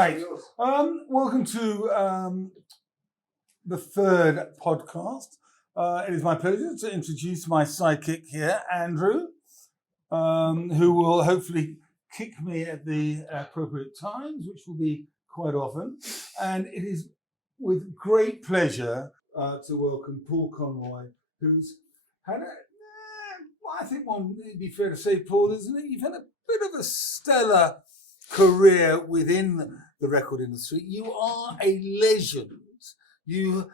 Right. Welcome to the third podcast. It is my pleasure to introduce my sidekick here, Andrew, who will hopefully kick me at the appropriate times, which will be quite often. And it is with great pleasure to welcome Paul Conroy, who's had I think it'd be fair to say, Paul, isn't it? You've had a bit of a stellar career within the record industry. You are a legend. And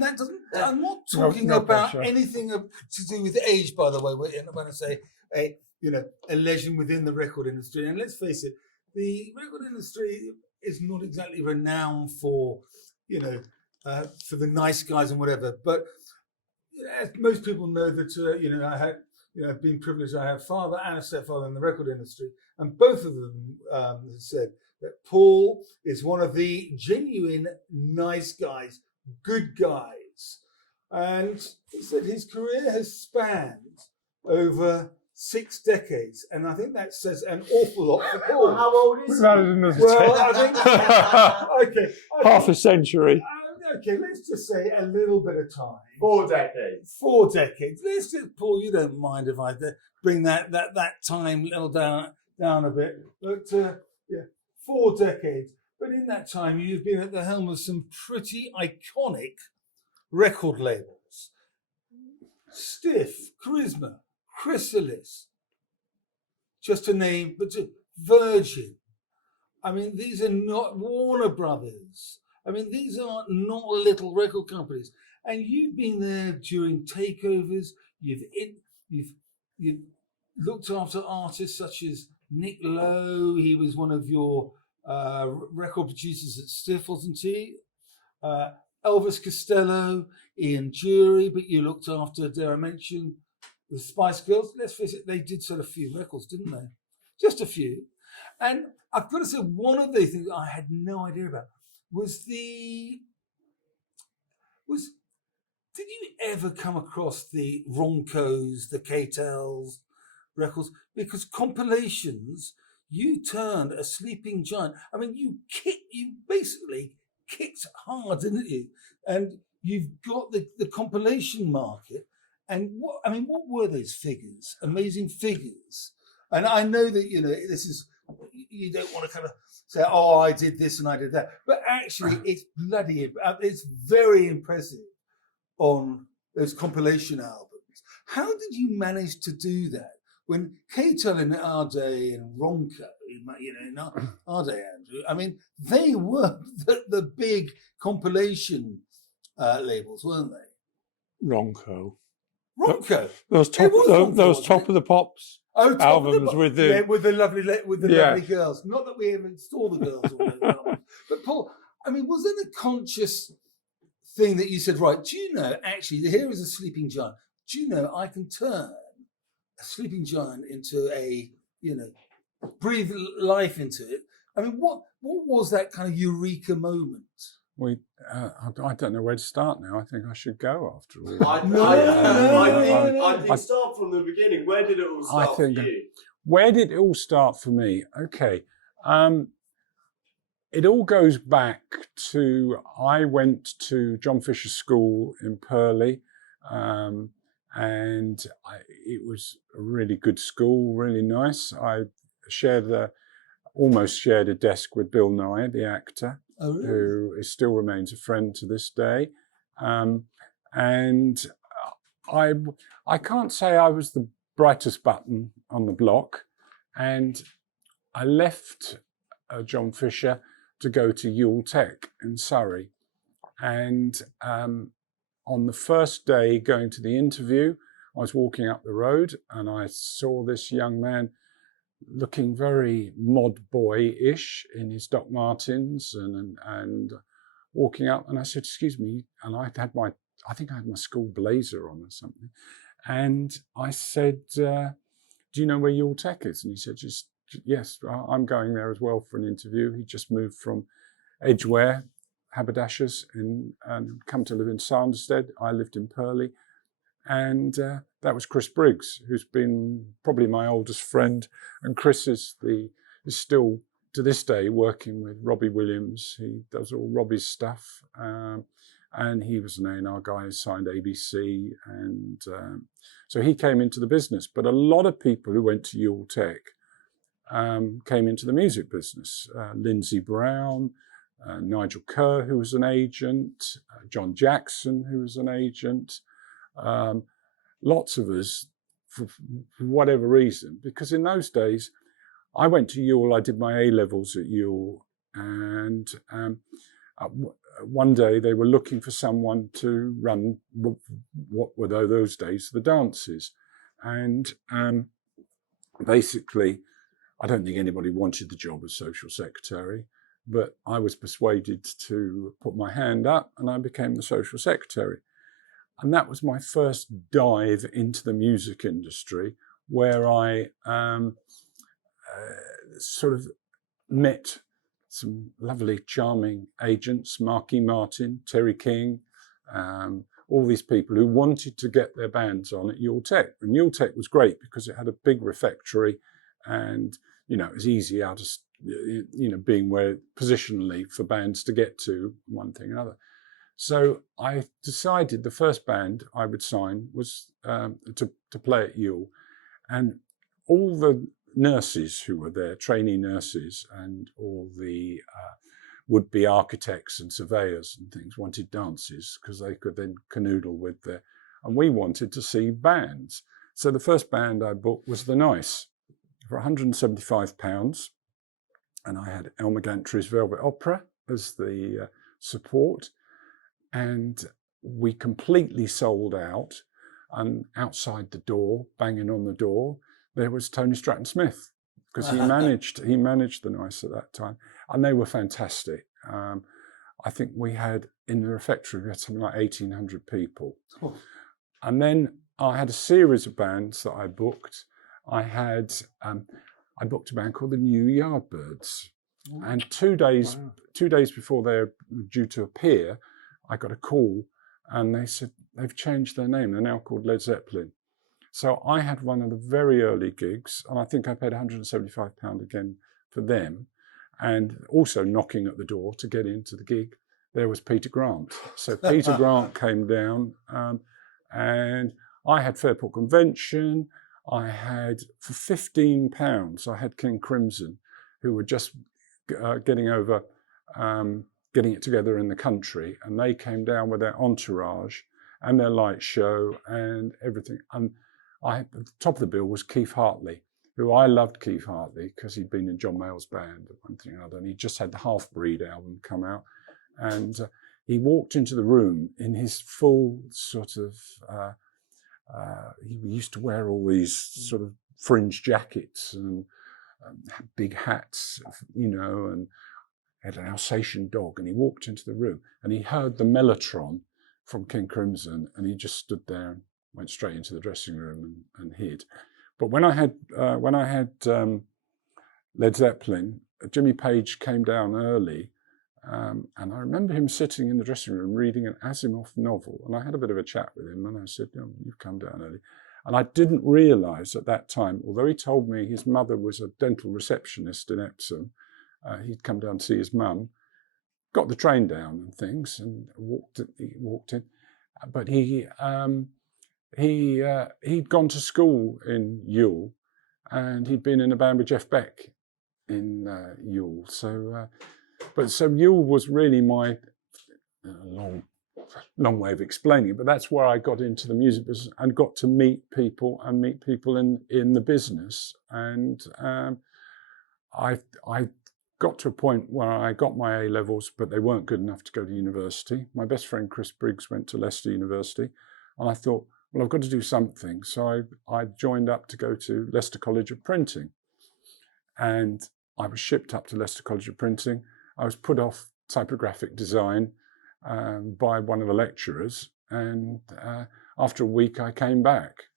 that doesn't. I'm not talking about anything to do with age, by the way. When I say a legend within the record industry, and let's face it, the record industry is not exactly renowned for for the nice guys and whatever. But as most people know that I had. Being privileged, I have a father and a stepfather in the record industry, and both of them said that Paul is one of the genuine nice guys, good guys. And he said his career has spanned over 6 decades, and I think that says an awful lot for Paul. Well, how old is he? Well, I think okay, half a century. Okay, let's just say a little bit of time. 4 decades. 4 decades. Let's just, Paul, you don't mind if I bring that time little down a bit. But 4 decades. But in that time, you've been at the helm of some pretty iconic record labels. Stiff, Charisma, Chrysalis, just to name, but Virgin. I mean, these are not Warner Brothers. I mean, these are not little record companies, and you've been there during takeovers. You've looked after artists such as Nick Lowe. He was one of your record producers at Stiff, wasn't he? Elvis Costello, Ian Jury, but you looked after, dare I mention, the Spice Girls. Let's face it, they did sell a few records, didn't they? Just a few. And I've got to say, one of the things I had no idea about did you ever come across the Roncos, the K-Tels records? Because compilations, you turned a sleeping giant. I mean, you basically kicked hard, didn't you? And you've got the compilation market. And what were those figures? Amazing figures. And I know that, this is, you don't want to kind of say, oh, I did this and I did that. But actually, it's very impressive on those compilation albums. How did you manage to do that? When K-Tel in our day and Ronco, in our day, Andrew, I mean, they were the big compilation labels, weren't they? Ronco. Those top of the pops. Albums with the lovely girls. Not that we ever install the girls on those albums. But Paul, I mean, was it a conscious thing that you said, right, do you know, actually, here is a sleeping giant. Do you know I can turn a sleeping giant into breathe life into it? I mean, what was that kind of eureka moment? I don't know where to start now. I think I should go after all. I think start from the beginning. Where did it all start for you? Where did it all start for me? Okay. It all goes back to, I went to John Fisher School in Purley, and it was a really good school, really nice. I almost shared a desk with Bill Nye, the actor. Oh, really? Who still remains a friend to this day. And I can't say I was the brightest button on the block. And I left John Fisher to go to Ewell Tech in Surrey. And on the first day going to the interview, I was walking up the road and I saw this young man looking very mod boy-ish in his Doc Martens and walking up, and I said, excuse me, and I think I had my school blazer on or something, and I said, do you know where Ewell Tech is? And he said, yes, I'm going there as well for an interview. He just moved from Edgware, haberdashers, and come to live in Sanderstead. I lived in Purley, and that was Chris Briggs, who's been probably my oldest friend, and Chris is still to this day working with Robbie Williams. He does all Robbie's stuff. And he was an A&R guy who signed ABC. And so he came into the business. But a lot of people who went to Ewell Tech came into the music business. Lindsey Brown, Nigel Kerr, who was an agent, John Jackson, who was an agent. Lots of us, for whatever reason, because in those days, I went to Ewell, I did my A-levels at Ewell, and one day they were looking for someone to run what were those days, the dances. And basically, I don't think anybody wanted the job as social secretary, but I was persuaded to put my hand up and I became the social secretary. And that was my first dive into the music industry, where I sort of met some lovely, charming agents, Marky Martin, Terry King, all these people who wanted to get their bands on at Ewell Tech. And Ewell Tech was great because it had a big refectory and, you know, it was easy out of, you know, being where positionally for bands to get to one thing or another. So I decided the first band I would sign was to play at Ewell. And all the nurses who were there, trainee nurses, and all the would-be architects and surveyors and things wanted dances because they could then canoodle with their, and we wanted to see bands. So the first band I booked was The Nice for £175. And I had Elmer Gantry's Velvet Opera as the support. And we completely sold out. And outside the door, banging on the door, there was Tony Stratton Smith, because he managed The Nice at that time, and they were fantastic. I think we had in the refectory we had something like 1,800 people, and then I had a series of bands that I booked. I booked a band called the New Yardbirds, and 2 days before they were due to appear, I got a call, and they said they've changed their name. They're now called Led Zeppelin. So I had one of the very early gigs, and I think I paid £175 again for them. And also knocking at the door to get into the gig, there was Peter Grant. So Peter Grant came down, and I had Fairport Convention. I had, for £15, I had King Crimson, who were just getting it together in the country. And they came down with their entourage and their light show and everything. And at the top of the bill was Keith Hartley, who I loved Keith Hartley because he'd been in John Mayall's band at one thing or another, and he just had the Half Breed album come out. And he walked into the room in his full sort of, he used to wear all these sort of fringe jackets and big hats, you know, and had an Alsatian dog. And he walked into the room and he heard the Mellotron from King Crimson, and he just stood there and went straight into the dressing room and hid. But when I had Led Zeppelin, Jimmy Page came down early, and I remember him sitting in the dressing room reading an Asimov novel, and I had a bit of a chat with him, and I said, "Oh, you've come down early." And I didn't realise at that time, although he told me his mother was a dental receptionist in Epsom, he'd come down to see his mum, got the train down and things, and he walked in, but he'd gone to school in Ewell, and he'd been in a band with Jeff Beck in Ewell. So Ewell was really my long way of explaining it, but that's where I got into the music business and got to meet people in the business. And I got to a point where I got my A-levels, but they weren't good enough to go to university. My best friend Chris Briggs went to Leicester University, and I thought, well, I've got to do something. So I joined up to go to Leicester College of Printing. And I was shipped up to Leicester College of Printing. I was put off typographic design by one of the lecturers. And after a week, I came back.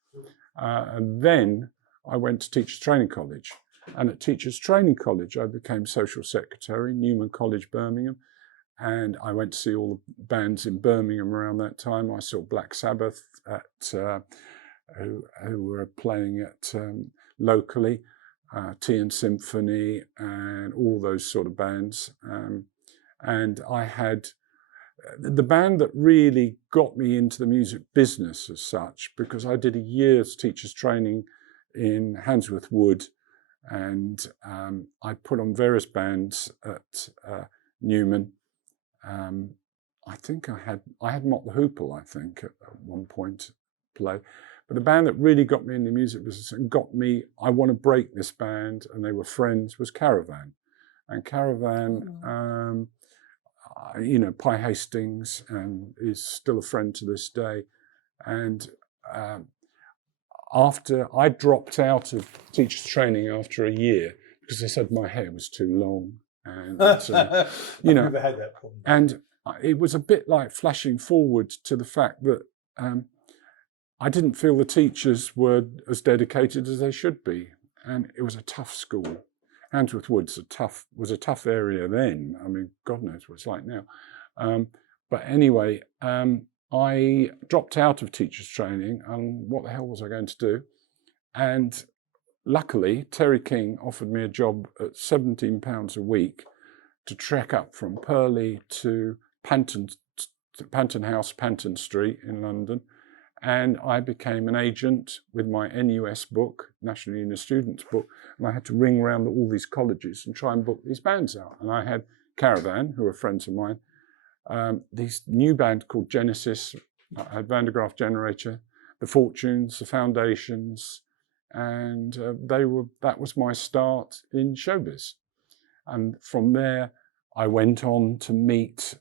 And then I went to Teachers Training College. And at Teachers Training College, I became social secretary, Newman College, Birmingham. And I went to see all the bands in Birmingham around that time. I saw Black Sabbath who were playing at locally. Tea Symphony and all those sort of bands. And I had the band that really got me into the music business as such, because I did a year's teacher's training in Handsworth Wood, and I put on various bands at Newman. I think I had Mott the Hoople, I think, at one point play. But the band that really got me in the music business and got me, I want to break this band, and they were friends, was Caravan. And Caravan, you know, Pi Hastings, and is still a friend to this day. And after I dropped out of teacher's training after a year because they said my hair was too long, and you know, I've never had that problem. And it was a bit like flashing forward to the fact that I didn't feel the teachers were as dedicated as they should be, and it was a tough school. Handsworth Wood's was a tough area then. I mean, God knows what it's like now. But anyway, I dropped out of teacher's training, and what the hell was I going to do? And luckily, Terry King offered me a job at £17 a week to trek up from Purley to Panton House, Panton Street in London. And I became an agent with my NUS book, National Union Students book, and I had to ring around all these colleges and try and book these bands out. And I had Caravan, who were friends of mine, this new band called Genesis, I had Van der Graaf Generator, the Fortunes, the Foundations, and that was my start in showbiz. And from there, I went on to meet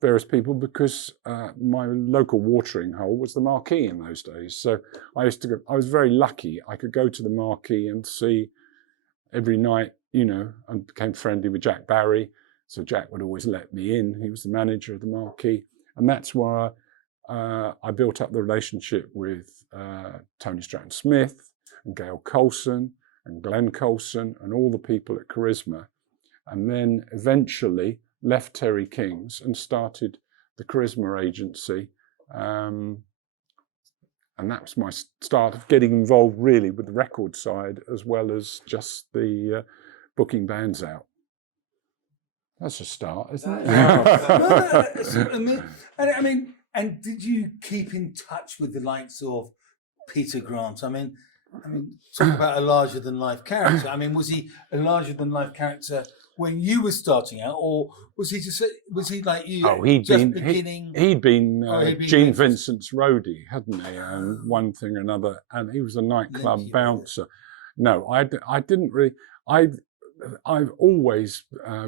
various people, because my local watering hole was the Marquee in those days. So I used to go, I was very lucky. I could go to the Marquee and see every night, you know, I became friendly with Jack Barry. So Jack would always let me in. He was the manager of the Marquee. And that's where I built up the relationship with Tony Stratton-Smith and Gail Coulson and Glenn Coulson and all the people at Charisma. And then eventually left Terry King's and started the Charisma agency. And that was my start of getting involved really with the record side, as well as just the booking bands out. That's a start, isn't it? I mean, and did you keep in touch with the likes of Peter Grant? I mean, talk about a larger than life character. I mean, was he a larger than life character when you were starting out, or was he like you? Oh, he'd been Gene Vincent. Vincent's roadie, hadn't he? And one thing or another, and he was a nightclub bouncer. No, I didn't really. I've always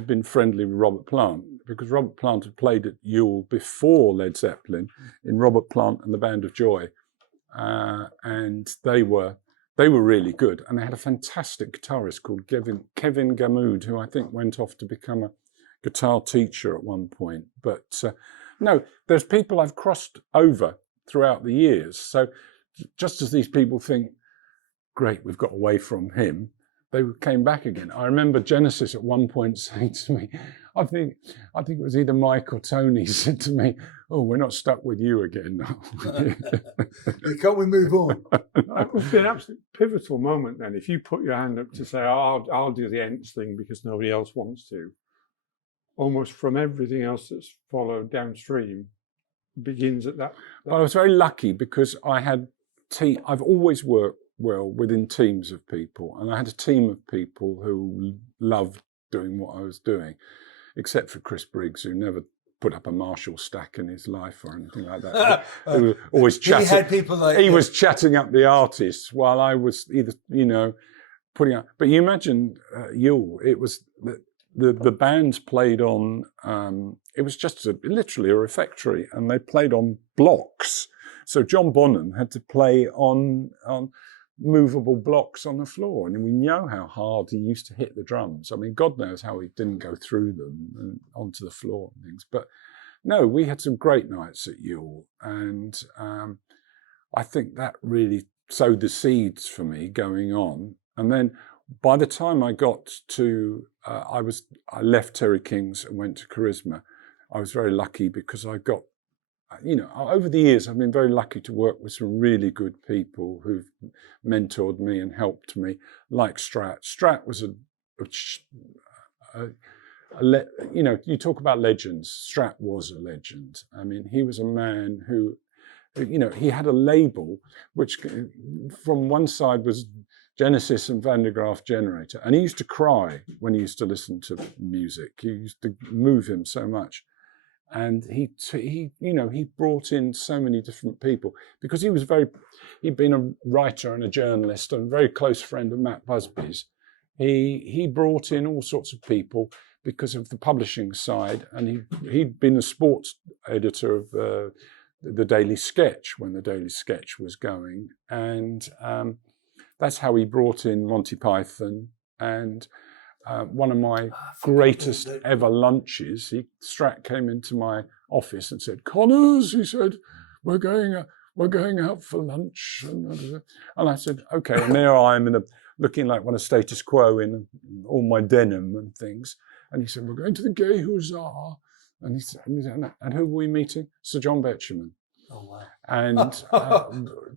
been friendly with Robert Plant, because Robert Plant had played at Ewell before Led Zeppelin in Robert Plant and the Band of Joy, and they were really good. And they had a fantastic guitarist called Kevin Gamoud, who I think went off to become a guitar teacher at one point. But no, there's people I've crossed over throughout the years. So just as these people think, great, we've got away from him, they came back again. I remember Genesis at one point saying to me, I think it was either Mike or Tony, said to me, "Oh, we're not stuck with you again." Can't we move on? That would be an absolute pivotal moment then, if you put your hand up to say, I'll do the Ents thing because nobody else wants to. Almost from everything else that's followed downstream begins at that. But I was very lucky because I had I've always worked well within teams of people, and I had a team of people who loved doing what I was doing, except for Chris Briggs, who never put up a Marshall stack in his life or anything like that. He was always chatting. He had people like he was chatting up the artists while I was either, you know, putting up. But you imagine Ewell, it was the bands played on. It was just literally a refectory, and they played on blocks. So John Bonham had to play on movable blocks on the floor, and we know how hard he used to hit the drums. I mean, God knows how he didn't go through them and onto the floor and things. But no, we had some great nights at Ewell, and I think that really sowed the seeds for me going on. And then by the time I got to, I left Terry King's and went to Charisma. I was very lucky because I got over the years, I've been very lucky to work with some really good people who've mentored me and helped me, like Strat. Strat was you talk about legends. Strat was a legend. I mean, he was a man who, he had a label which from one side was Genesis and Van de Graaff Generator. And he used to cry when he used to listen to music. He used to move him so much. And he brought in so many different people because he'd been a writer and a journalist and a very close friend of Matt Busby's. He brought in all sorts of people because of the publishing side, and he'd been a sports editor of the Daily Sketch when the Daily Sketch was going, and that's how he brought in Monty Python. And one of my greatest ever lunches, Strat came into my office and said, "Connors," he said, we're going out for lunch." And I said, "Okay." And there I am looking like one of Status Quo in all my denim and things. And he said, "We're going to the Gay Hussar." And he said, "And who were we meeting?" Sir John Betjeman. Oh, wow. And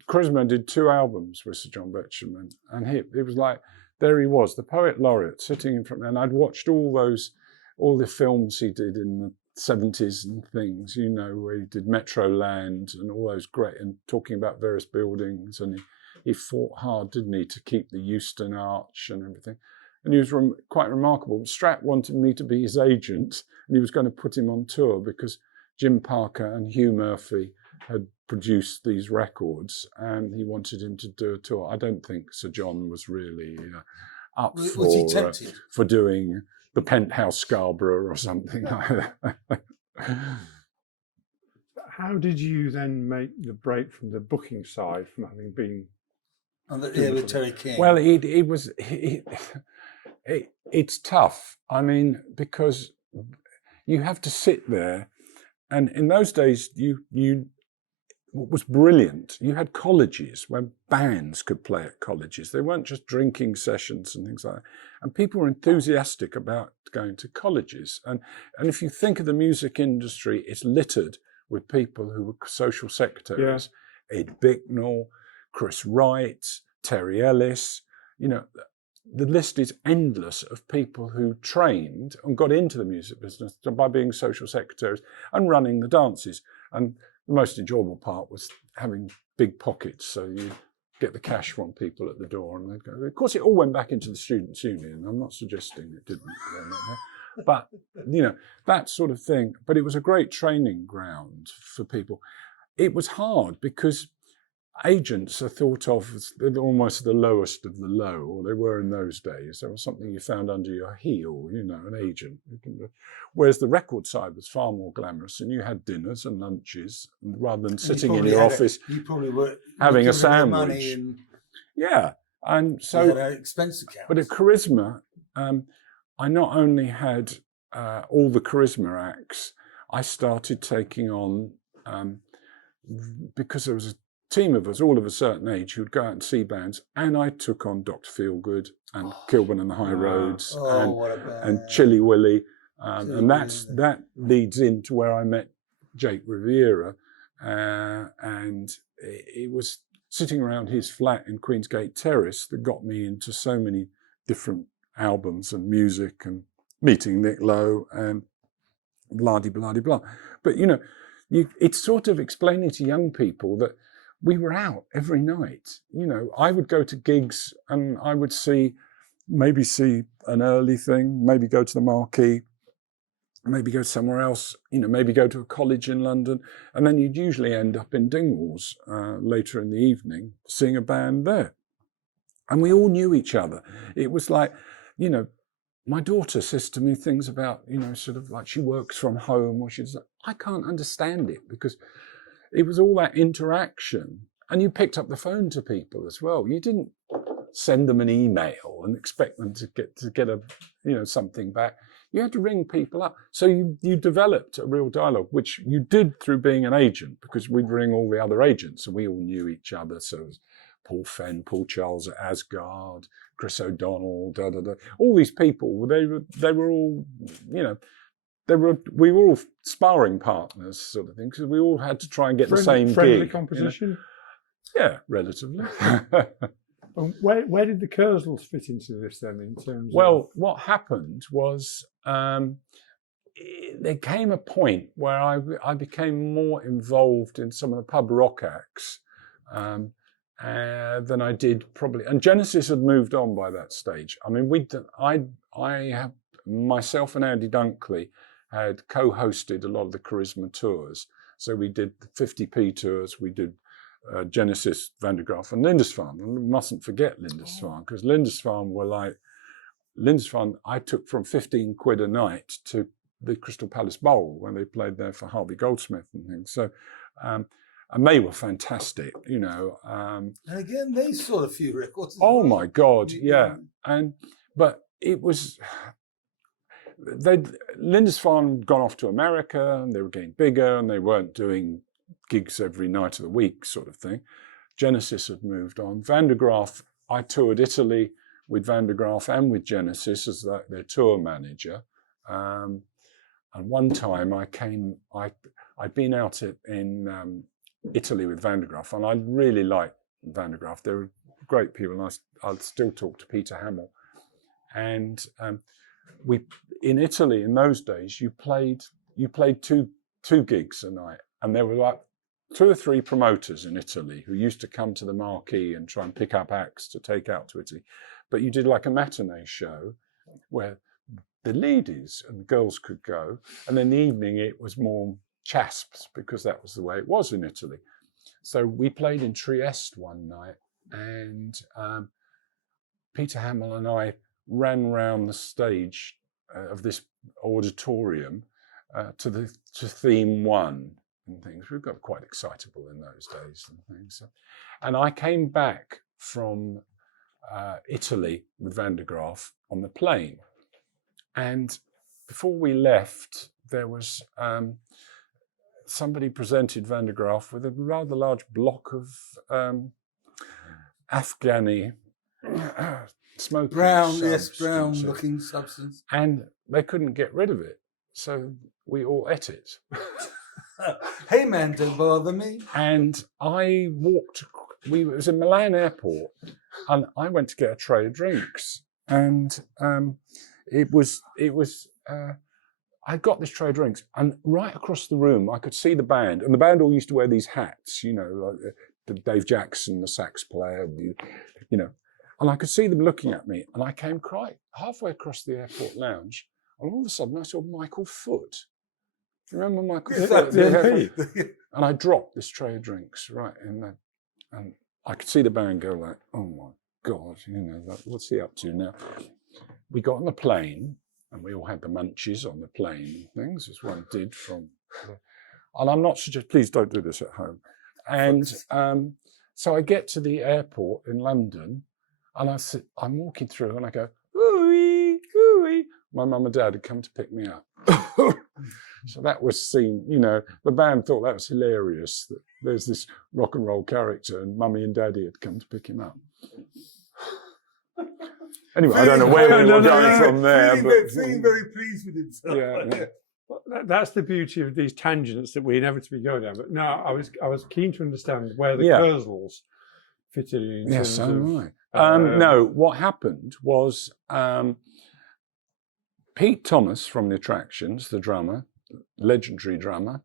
Charisma did 2 albums with Sir John Betjeman. And it was like, there he was, the poet laureate, sitting in front of me. And I'd watched all the films he did in the 70s and things, where he did Metroland and all those great, and talking about various buildings. And he fought hard, didn't he, to keep the Euston Arch and everything. And he was quite remarkable. Strat wanted me to be his agent, and he was going to put him on tour because Jim Parker and Hugh Murphy had produced these records, and he wanted him to do a tour. I don't think Sir John was really up for doing the Penthouse Scarborough or something like that. How did you then make the break from the booking side, from having been with Terry King? Well, it's tough. I mean, because you have to sit there, and in those days, what was brilliant, you had colleges where bands could play at colleges. They weren't just drinking sessions and things like that. And people were enthusiastic about going to colleges. And if you think of the music industry, it's littered with people who were social secretaries. Yeah. Ed Bicknell, Chris Wright, Terry Ellis. The list is endless of people who trained and got into the music business by being social secretaries and running the dances. And the most enjoyable part was having big pockets, so you get the cash from people at the door, and they'd go. Of course, it all went back into the Students' Union. I'm not suggesting it didn't, but that sort of thing. But it was a great training ground for people. It was hard because agents are thought of as almost the lowest of the low, or they were in those days. There was something you found under your heel, an agent. Whereas the record side was far more glamorous, and you had dinners and lunches rather than sitting in your office. You probably were having a sandwich. Yeah, and so you had expense accounts. But at Charisma, I not only had all the Charisma acts, I started taking on because there was a team of us, all of a certain age, who'd go out and see bands, and I took on Dr. Feelgood and Kilburn and the High Roads and Chilly Willy, and that leads into where I met Jake Riviera, and it was sitting around his flat in Queensgate Terrace that got me into so many different albums and music and meeting Nick Lowe and blah-de-blah-de-blah. But it's sort of explaining to young people that we were out every night. I would go to gigs and I would maybe see an early thing, maybe go to the Marquee, maybe go somewhere else, maybe go to a college in London, and then you'd usually end up in Dingwalls later in the evening seeing a band there. And we all knew each other. It was like, my daughter says to me things about, sort of like she works from home, or she's like, I can't understand it because it was all that interaction, and you picked up the phone to people as well. You didn't send them an email and expect them to get a something back. You had to ring people up. So you developed a real dialogue, which you did through being an agent, because we'd ring all the other agents and we all knew each other. So it was Paul Fenn, Paul Charles at Asgard, Chris O'Donnell, all these people. They were all, we were all sparring partners, sort of thing, because we all had to try and get the same friendly gig. composition. Yeah, relatively. And where did the Chrysalis fit into this then, in terms Well, what happened was there came a point where I became more involved in some of the pub rock acts than I did probably. And Genesis had moved on by that stage. I mean, myself and Andy Dunkley had co-hosted a lot of the Charisma tours. So we did the 50p tours, we did Genesis, Van der Graaf and Lindisfarne. And we mustn't forget Lindisfarne, because Lindisfarne I took from 15 quid a night to the Crystal Palace Bowl when they played there for Harvey Goldsmith and things. So, and they were fantastic, you know. And again, they sold a few records. Oh my God, yeah. But it was, Lindisfarne had gone off to America and they were getting bigger and they weren't doing gigs every night of the week sort of thing. Genesis had moved on. Van der Graaf, I toured Italy with Van der Graaf and with Genesis as their tour manager. And one time I'd been out in Italy with Van der Graaf, and I really liked Van der Graaf. They were great people, and I'd still talk to Peter Hamill. And in Italy in those days, you played two gigs a night, and there were like 2 or 3 promoters in Italy who used to come to the marquee and try and pick up acts to take out to Italy. But you did like a matinee show where the ladies and the girls could go, and in the evening it was more chasps, because that was the way it was in Italy. So we played in Trieste one night, and Peter Hamill and I ran round the stage of this auditorium to theme 1 and things. We got quite excitable in those days and things. And I came back from Italy with Van der Graaf on the plane. And before we left, there was somebody presented Van der Graaf with a rather large block of Afghani smoking brown-looking substance. And they couldn't get rid of it, so we all ate it. Hey man, don't bother me. And I walked. It was in Milan airport, and I went to get a tray of drinks, and I got this tray of drinks, and right across the room I could see the band, and the band all used to wear these hats, you know, like Dave Jackson, the sax player, you know, and I could see them looking at me, and I came quite halfway across the airport lounge, and all of a sudden I saw Michael Foot. Do you remember Michael Foot? And I dropped this tray of drinks right in there, and I could see the band go like, oh my God, you know, like, what's he up to now? We got on the plane, and we all had the munchies on the plane and things, as one did from, and I'm not suggesting, please don't do this at home. And so I get to the airport in London, and I'm walking through, and I go, ooh-wee, ooh-wee. My mum and dad had come to pick me up. So that was seen, you know, the band thought that was hilarious, that there's this rock and roll character, and mummy and daddy had come to pick him up. Anyway, I don't know where we were going from there. Feeling very pleased with himself. Yeah. Well, that's the beauty of these tangents that we inevitably go down. But no, I was keen to understand where the Chrysalis fitted in. Yes, so am I. No, what happened was Pete Thomas from the Attractions, the drummer, legendary drummer,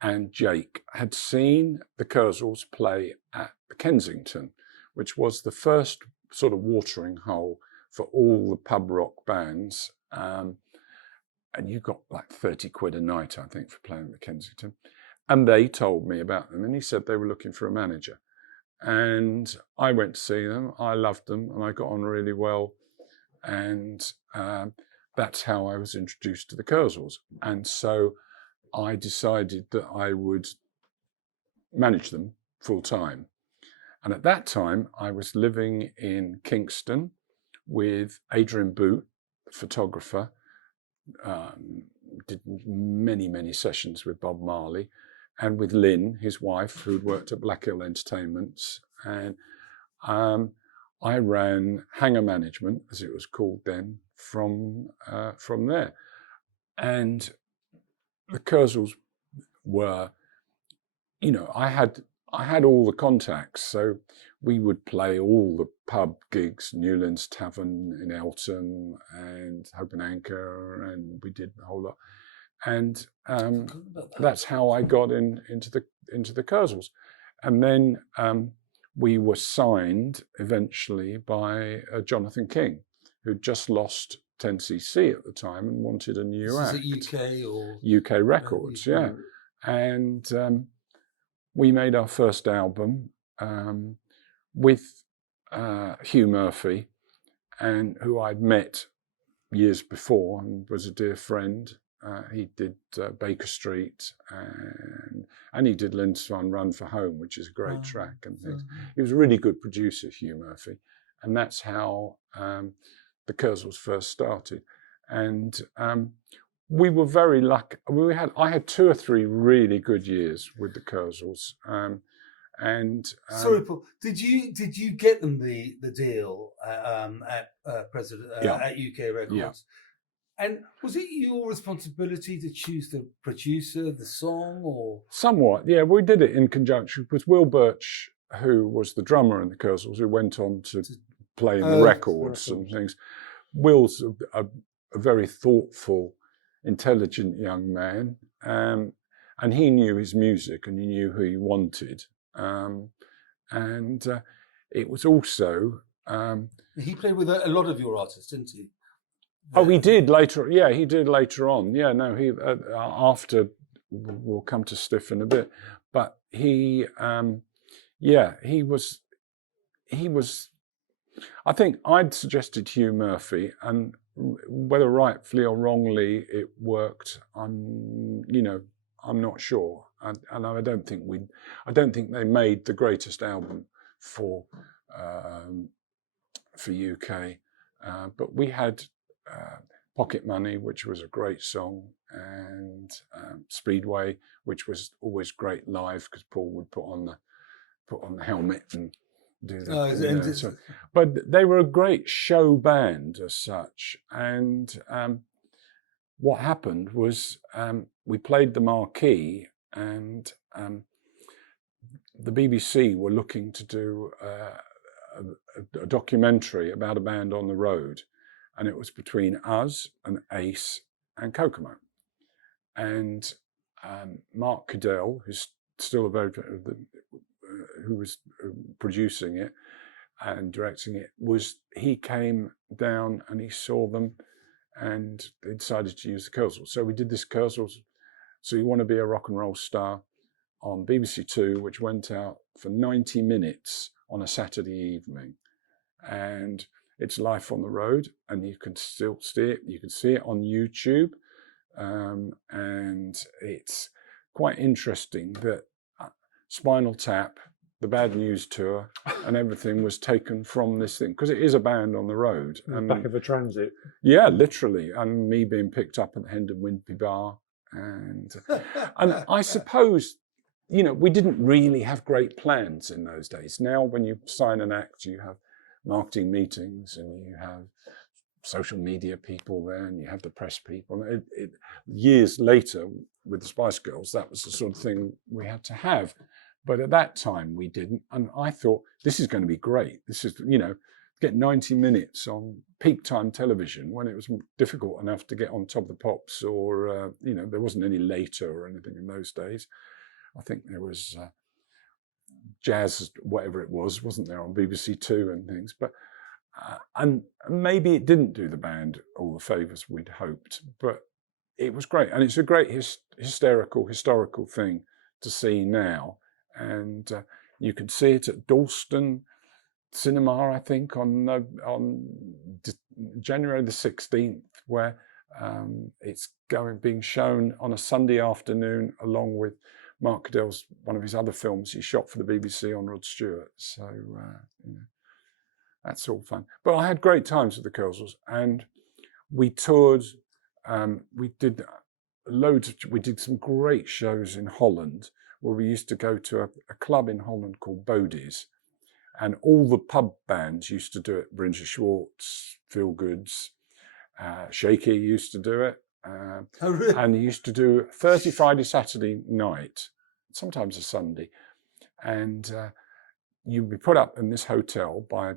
and Jake had seen the Chrysalis play at the Kensington, which was the first sort of watering hole for all the pub rock bands. And you got like 30 quid a night, I think, for playing at the Kensington. And they told me about them, and he said they were looking for a manager. And I went to see them, I loved them, and I got on really well. And that's how I was introduced to the Chrysalis. And so I decided that I would manage them full time. And at that time, I was living in Kingston with Adrian Boot, photographer, did many, many sessions with Bob Marley, and with Lynn, his wife, who'd worked at Black Hill Entertainments. And I ran Hangar Management, as it was called then, from there. And the Curzels were, you know, I had all the contacts, so we would play all the pub gigs, Newlands Tavern in Eltham and Hope and Anchor, and we did a whole lot. And that's how I got into the Curzels. And then we were signed eventually by Jonathan King, who'd just lost 10cc at the time and wanted a new act. Is it UK or UK Records? Yeah. And we made our first album with Hugh Murphy, and who I'd met years before and was a dear friend. He did Baker Street, and he did Lindisfarne Run for Home, which is a great track and things. He was a really good producer, Hugh Murphy, and that's how the Curzels first started. And we were very lucky. I had 2 or 3 really good years with the Curzels. Sorry, Paul. Did you get them the deal at UK Records? Yeah. And was it your responsibility to choose the producer, the song, or Somewhat, yeah. We did it in conjunction with Will Birch, who was the drummer in the Curzels, who went on to play in the records and things. Will's a very thoughtful, intelligent young man, and he knew his music and he knew who he wanted. It was also he played with a lot of your artists, didn't he? Oh, he did later. Yeah, he did later on. Yeah, no, he after we'll come to Stiff in a bit, but he was. I think I'd suggested Hugh Murphy, and whether rightfully or wrongly it worked, I'm not sure. And I don't think they made the greatest album for UK, but we had Pocket Money, which was a great song, and Speedway, which was always great live because Paul would put on the helmet and do that. But they were a great show band as such. And what happened was we played the Marquee, and the BBC were looking to do a documentary about a band on the road. And it was between us and Ace and Kokomo. And Mark Cadell, who's still who was producing it and directing it, he came down and he saw them, and they decided to use the Curzels. So we did this Curzels, So You Want to Be a Rock and Roll Star, on BBC Two, which went out for 90 minutes on a Saturday evening. And it's life on the road, and you can still see it. You can see it on YouTube, and it's quite interesting that Spinal Tap, the Bad News Tour, and everything was taken from this thing, because it is a band on the road. And back of a transit. Yeah, literally. And me being picked up at the Hendon Wimpy Bar. And I suppose, we didn't really have great plans in those days. Now, when you sign an act, you have marketing meetings, and you have social media people there, and you have the press people. Years later, with the Spice Girls, that was the sort of thing we had to have. But at that time, we didn't. And I thought, this is going to be great. This is, get 90 minutes on peak time television when it was difficult enough to get on Top of the Pops, or, there wasn't any later or anything in those days. I think there was Jazz, whatever it was, wasn't there, on BBC Two and things. But and maybe it didn't do the band all the favours we'd hoped, but it was great. And it's a great historical thing to see now. And you can see it at Dalston Cinema, I think, on January the 16th, where it's being shown on a Sunday afternoon, along with Mark Cadell's one of his other films he shot for the BBC on Rod Stewart. So that's all fun. But I had great times with the Curzels, and we toured. We did we did some great shows in Holland, where we used to go to a club in Holland called Bodie's, and all the pub bands used to do it. Brinja Schwartz, Feel Goods, Shaky used to do it, Oh, really? And he used to do Thursday, Friday, Saturday night, sometimes a Sunday. And you'd be put up in this hotel by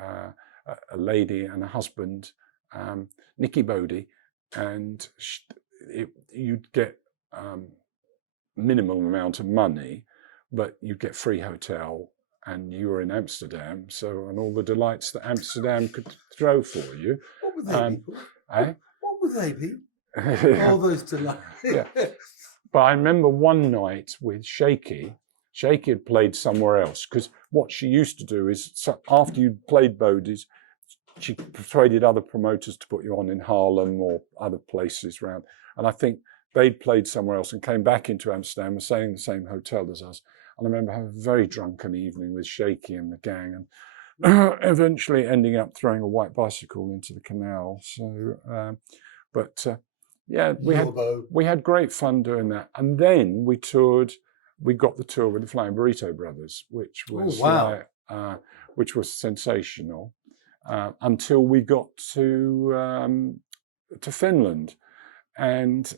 a lady and a husband, Nicky Bodie, and you'd get minimum amount of money, but you'd get free hotel, and you were in Amsterdam, so and all the delights that Amsterdam could throw for you. What would they be? Eh? What would they be? All those delights. Yeah. But I remember one night with Shaky had played somewhere else, because what she used to do is, so after you'd played Bodie's, she persuaded other promoters to put you on in Harlem or other places around. And I think they'd played somewhere else and came back into Amsterdam and staying in the same hotel as us. And I remember having a very drunken evening with Shaky and the gang, and eventually ending up throwing a white bicycle into the canal. So, yeah, we had great fun doing that. And then we toured. We got the tour with the Flying Burrito Brothers, which was which was sensational, until we got to Finland, and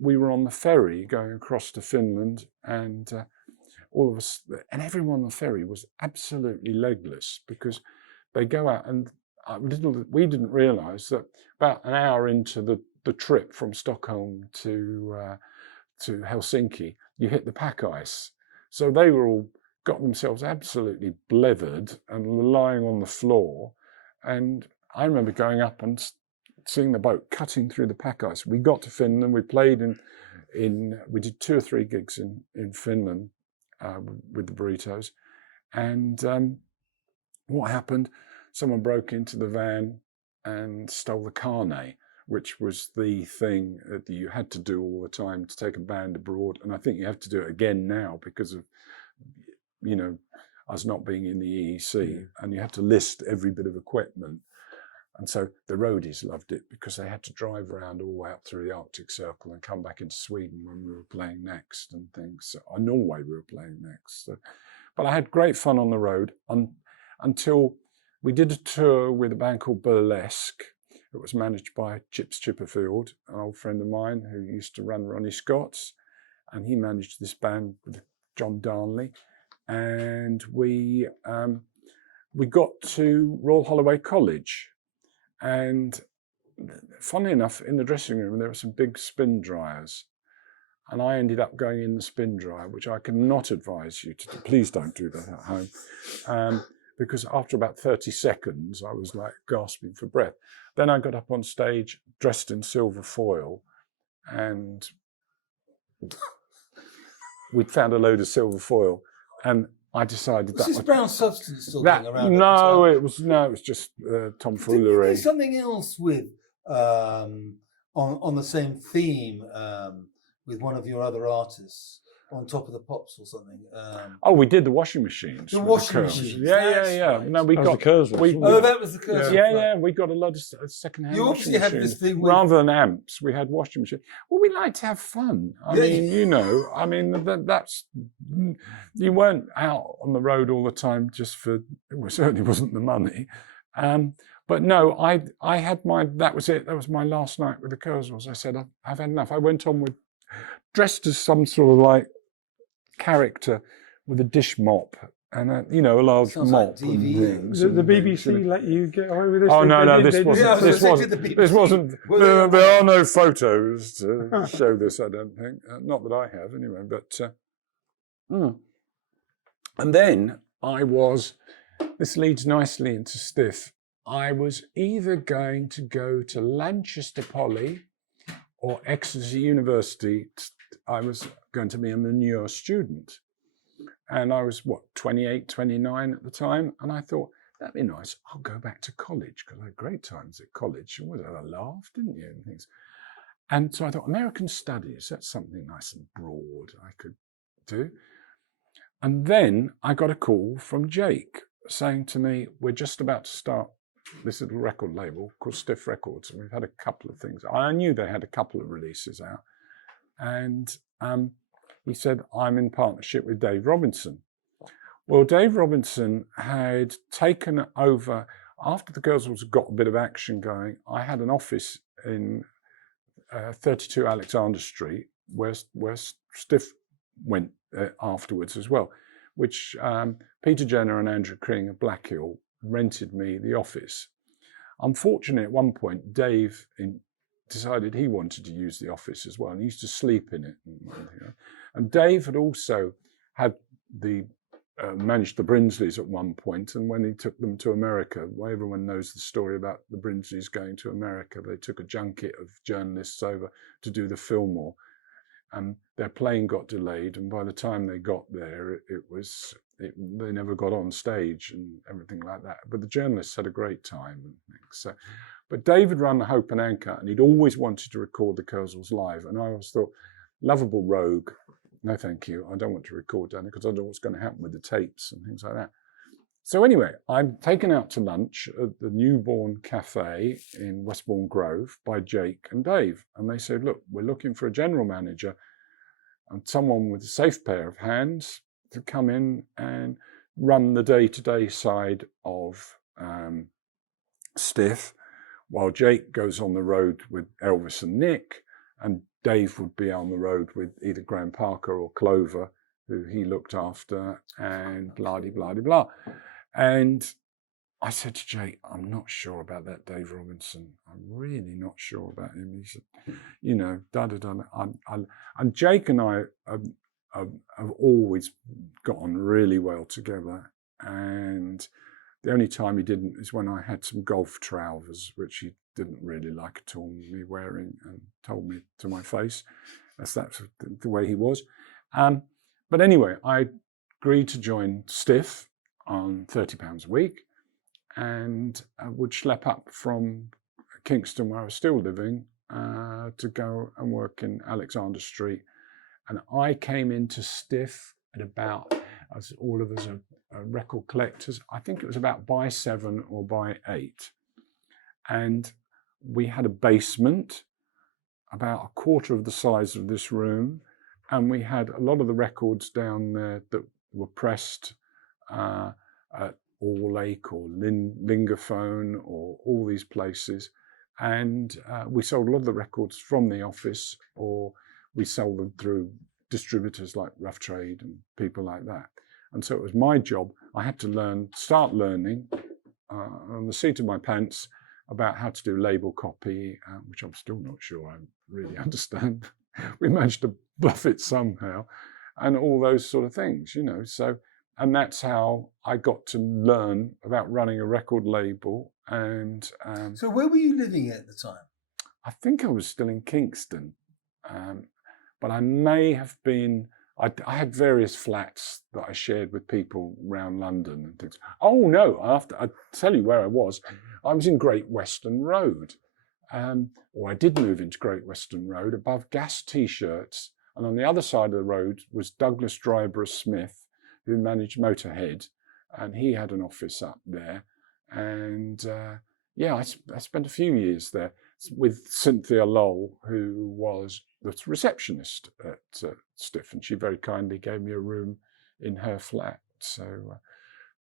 we were on the ferry going across to Finland, and all of us and everyone on the ferry was absolutely legless, because they go out, and we didn't realise that about an hour into the trip from Stockholm to Helsinki, you hit the pack ice. So they were all got themselves absolutely blethered and lying on the floor. And I remember going up and seeing the boat cutting through the pack ice. We got to Finland. We played we did 2 or 3 gigs in Finland with the Burritos. And what happened? Someone broke into the van and stole the carnet, which was the thing that you had to do all the time to take a band abroad. And I think you have to do it again now because of, us not being in the EEC, and you have to list every bit of equipment. And so the roadies loved it, because they had to drive around all the way up through the Arctic Circle and come back into Sweden when we were playing next and things. So, Norway we were playing next. So, but I had great fun on the road until we did a tour with a band called Burlesque. It was managed by Chips Chipperfield, an old friend of mine who used to run Ronnie Scott's, and he managed this band with John Darnley. And we got to Royal Holloway College, and funnily enough, in the dressing room there were some big spin dryers, and I ended up going in the spin dryer, which I cannot advise you to do. Please don't do that at home. Because after about 30 seconds, I was like gasping for breath. Then I got up on stage dressed in silver foil, and we'd found a load of silver foil, and I decided was this brown substance still going around? It was just tomfoolery. There's something else with on the same theme with one of your other artists. On Top of the Pops or something. We did the washing machines. The washing machines. Yeah. Right. No, we got the Curls. That was the Curls. Yeah. We got a lot of second-hand. You obviously had this thing with... rather than amps. We had washing machines. Well, we like to have fun. I mean, that's you weren't out on the road all the time just for. It certainly wasn't the money. But no, I had my. That was it. That was my last night with the Curls. I said I've had enough. I went on with dressed as some sort of like character with a dish mop and a large mop like and things. The BBC let you get away with this? Oh no, this wasn't. There are no photos to show this. I don't think. Not that I have, anyway. But and then I was. This leads nicely into Stiff. I was either going to go to Lancaster Poly or Exeter University. I was going to be a manure student, and I was 28, 29 at the time, and I thought that'd be nice. I'll go back to college, because I had great times at college. You always had a laugh, didn't you? And things. And so I thought American Studies, that's something nice and broad I could do. And then I got a call from Jake saying to me, we're just about to start this little record label called Stiff Records, and we've had a couple of things. I knew they had a couple of releases out, and he said, I'm in partnership with Dave Robinson. Well, Dave Robinson had taken over, after the Girls got a bit of action going, I had an office in 32 Alexander Street, where Stiff went afterwards as well, which Peter Jenner and Andrew Kring of Blackhill rented me the office. Unfortunately, at one point, Dave decided he wanted to use the office as well, and he used to sleep in it. And Dave had also had managed the Brinsleys at one point, and when he took them to America, well, everyone knows the story about the Brinsleys going to America. They took a junket of journalists over to do the Fillmore, and their plane got delayed, and by the time they got there, they never got on stage and everything like that. But the journalists had a great time and things. So, but David ran the Hope and Anchor, and he'd always wanted to record the Curzels live, and I always thought, lovable rogue, no thank you, I don't want to record that because I don't know what's going to happen with the tapes and things like that. So anyway, I'm taken out to lunch at the Newborn Cafe in Westbourne Grove by Jake and Dave. And they said, look, we're looking for a general manager and someone with a safe pair of hands to come in and run the day-to-day side of Stiff, while Jake goes on the road with Elvis and Nick, and Dave would be on the road with either Graham Parker or Clover, who he looked after, and blah-de-blah-de-blah. And I said to Jake, I'm not sure about that Dave Robinson. I'm really not sure about him. He said, you know, da-da-da. And Jake and I have always got on really well together. And the only time he didn't is when I had some golf trousers, which he didn't really like at all, me wearing, and told me to my face. That's the way he was. But anyway, I agreed to join Stiff on £30 a week, and I would schlep up from Kingston, where I was still living, to go and work in Alexander Street. And I came into Stiff at about, as all of us are record collectors, I think it was about by 7 or by 8. And we had a basement about a quarter of the size of this room, and we had a lot of the records down there that were pressed at All Lake or Lingerphone or all these places. And we sold a lot of the records from the office, or we sold them through distributors like Rough Trade and people like that. And so it was my job. I had to start learning on the seat of my pants about how to do label copy, which I'm still not sure I really understand. We managed to bluff it somehow, and all those sort of things, you know. So, and that's how I got to learn about running a record label. And so where were you living at the time? I think I was still in Kingston, but I may have been. I had various flats that I shared with people around London and things. Oh no, I'll tell you where I was. I was in Great Western Road. Or I did move into Great Western Road above Gas T-shirts. And on the other side of the road was Douglas Dryborough Smith, who managed Motorhead. And he had an office up there. And yeah, I spent a few years there with Cynthia Lowell, who was the receptionist at Stiff, and she very kindly gave me a room in her flat. So,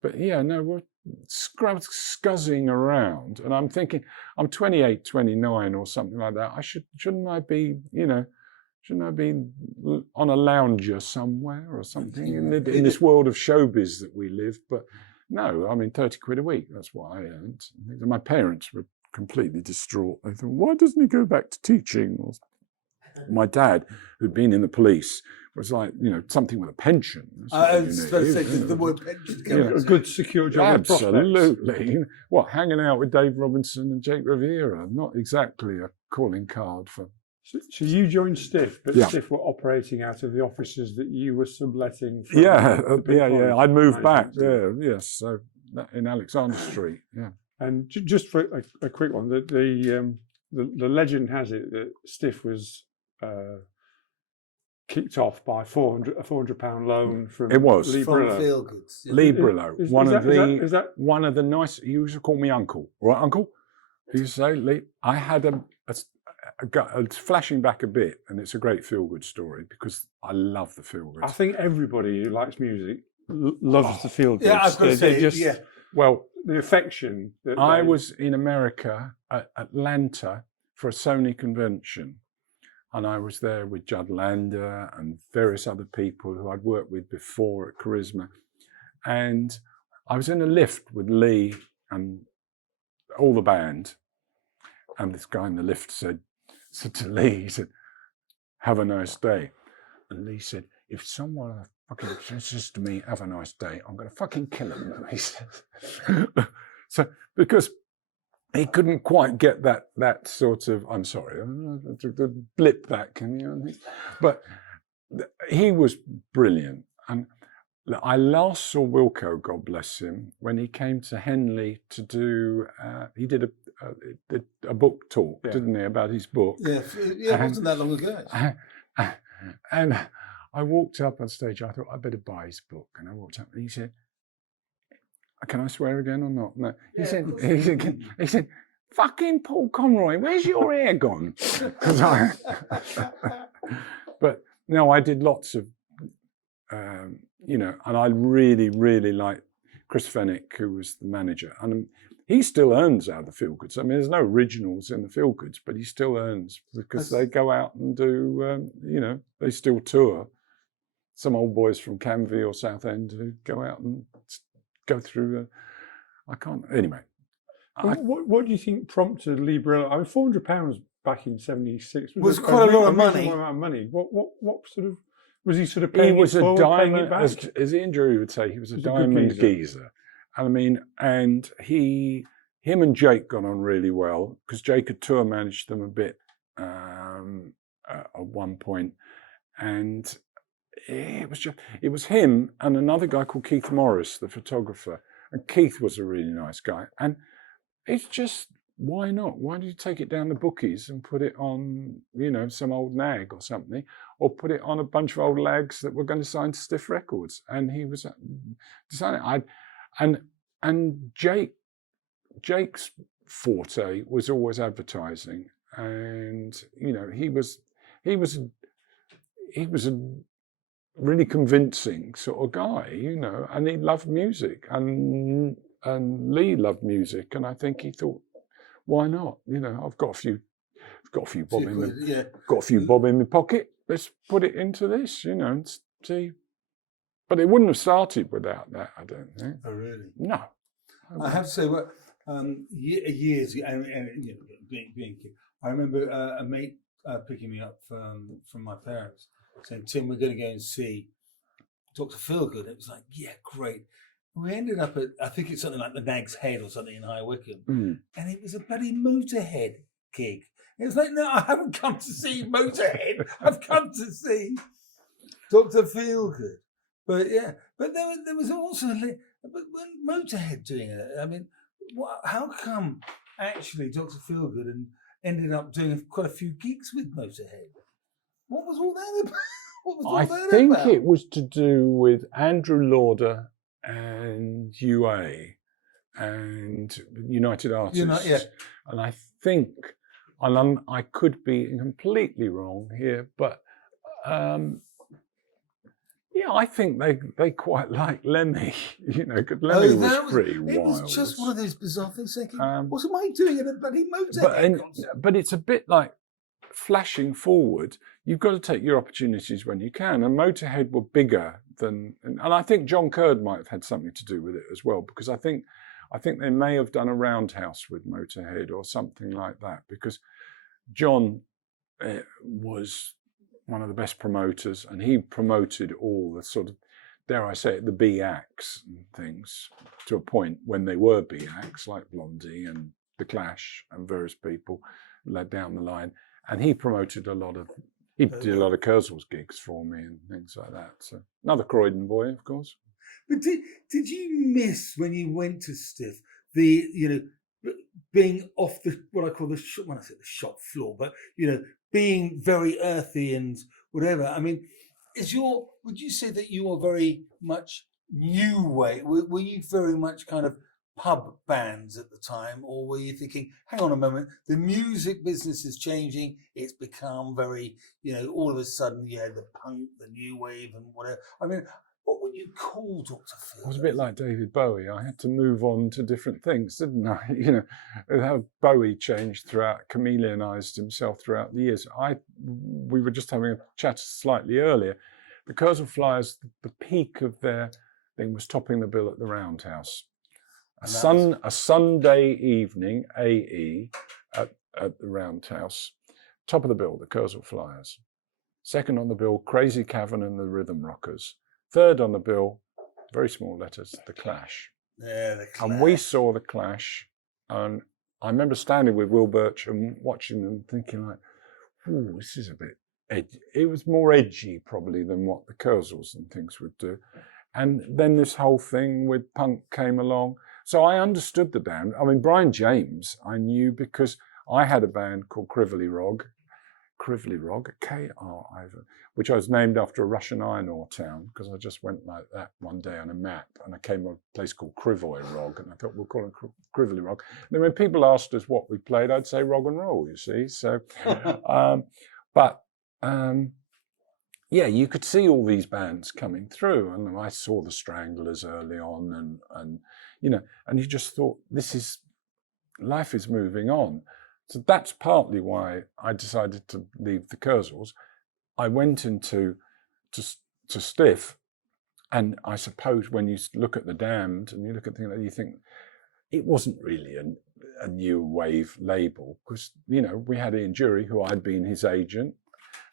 but yeah, no, we're scuzzing around, and I'm thinking, I'm 28, 29 or something like that. Shouldn't I be, you know, shouldn't I be on a lounger somewhere or something in this world of showbiz that we live? But no, I mean, 30 quid a week, that's what I earned. My parents were completely distraught. They thought, why doesn't he go back to teaching? Or my dad, who'd been in the police, was like, you know, something with a pension. I was supposed to say, because the word pension comes. A good, secure job. Absolutely. What, hanging out with Dave Robinson and Jake Rivera? Not exactly a calling card for. So you joined Stiff, but Yeah. Stiff were operating out of the offices that you were subletting. From Yeah, the big yeah. college I'd moved back. management. Yeah, yes. So in Alexander Street. Yeah. And just for a quick one, the legend has it that Stiff was kicked off by a £400 loan from It was. Lee From Brillo. Feelgoods. Yeah. Lee Brillo, Is one that of the nice. He used to call me uncle, right, uncle? He used to say, Lee. I had it's flashing back a bit, and it's a great feel-good story because I love the feel-good. I think everybody who likes music loves the feel good. Yeah, I was going to say, just, yeah. Well, the affection. That I was in America, at Atlanta, for a Sony convention, and I was there with Judd Lander and various other people who I'd worked with before at Charisma. And I was in a lift with Lee and all the band. And this guy in the lift said to Lee, he said, "Have a nice day." And Lee said, "If someone fucking says to me, 'Have a nice day,' I'm going to fucking kill him," he said. So, because he couldn't quite get that sort of, I'm sorry, blip that, can you? But he was brilliant. And I last saw Wilco, God bless him, when he came to Henley to do, he did a book talk, didn't he, about his book. Yeah, it wasn't that long ago. And I walked up on stage, I thought, I better buy his book. And I walked up and he said, "Can I swear again or not?" No. He said, "Fucking Paul Conroy, where's your hair gone?" But no, I did lots of, and I really, really liked Chris Fennick, who was the manager. And he still earns out of the Feel Goods. I mean, there's no originals in the Feel Goods, but he still earns because they go out and do, they still tour. Some old boys from Canvey or Southend who go out and go through. Anyway. What do you think prompted Lee Brillo? I mean, £400 back in '76 was quite a lot of money. What sort of was he sort of paying? He was a diamond, as Ian Drury would say, he was a diamond geezer. I mean, and him and Jake got on really well because Jake had tour managed them a bit at one point, and it was him and another guy called Keith Morris, the photographer, and Keith was a really nice guy. And it's just, why not? Why don't you take it down the bookies and put it on, some old nag or something, or put it on a bunch of old lags that were going to sign to Stiff Records? And he was deciding. And Jake's forte was always advertising, and he was a really convincing sort of guy, and he loved music, and Lee loved music, and I think he thought, why not? I've got a few bob in my pocket. Let's put it into this, and see. But it wouldn't have started without that, I don't think. Oh, really? No. I have to say, years ago, and being a kid, I remember a mate picking me up from my parents, saying, "Tim, we're going to go and see Dr. Feelgood." It was like, yeah, great. We ended up at, I think it's something like the Nag's Head or something in High Wycombe, and it was a bloody Motorhead gig. It was like, no, I haven't come to see Motorhead. I've come to see Dr. Feelgood. But yeah, but there was also, but when Motorhead doing it, I mean, how come actually Dr. Feelgood ended up doing quite a few gigs with Motorhead? What was all that about? I think it was to do with Andrew Lauder and UA and United Artists. And I think, and I could be completely wrong here, but I think they quite like Lemmy, because Lemmy was pretty wild. It was just one of those bizarre things thinking, what am I doing at a bloody Motorhead concert? But it's a bit like flashing forward. You've got to take your opportunities when you can. And Motorhead were bigger than, and I think John Curd might have had something to do with it as well, because I think they may have done a roundhouse with Motorhead or something like that, because John was one of the best promoters, and he promoted all the sort of, dare I say it, the B acts and things to a point when they were B acts, like Blondie and The Clash and various people led down the line. And he promoted he did a lot of Kurzel's gigs for me and things like that. So another Croydon boy, of course. But did you miss when you went to Stiff the being off the what I call the shop floor, but being very earthy and whatever? I mean, would you say that you are very much new wave? Were you very much kind of pub bands at the time, or were you thinking, hang on a moment, the music business is changing, it's become very, all of a sudden, the punk, the new wave and whatever? I mean, what what you call Dr. Phil? I was a bit like David Bowie. I had to move on to different things, didn't I? You know, how Bowie changed throughout, chameleonized himself throughout the years. We were just having a chat slightly earlier. The Curzon Flyers, the peak of their thing was topping the bill at the Roundhouse. A Sunday evening, AE, at the Roundhouse. Top of the bill, the Curzon Flyers. Second on the bill, Crazy Cavern and the Rhythm Rockers. Third on the bill, very small letters, The Clash. Yeah, The Clash. And we saw The Clash, and I remember standing with Will Birch and watching them, thinking like, "Ooh, this is a bit edgy." It was more edgy probably than what the Curzons and things would do. And then this whole thing with punk came along. So I understood the band. I mean, Brian James, I knew because I had a band called Krively Rog, K-R-I, which I was named after a Russian iron ore town, because I just went like that one day on a map and I came to a place called Krivoy Rog, and I thought we'll call it Krively Rog. And then when people asked us what we played, I'd say rock and roll, you see. So, yeah, you could see all these bands coming through, and I saw the Stranglers early on, and you know, and you just thought, life is moving on. So that's partly why I decided to leave the Curzons. I went into Stiff, and I suppose when you look at the Damned and you look at things like that, you think it wasn't really a new wave label, because you know we had Ian Dury, who I'd been his agent,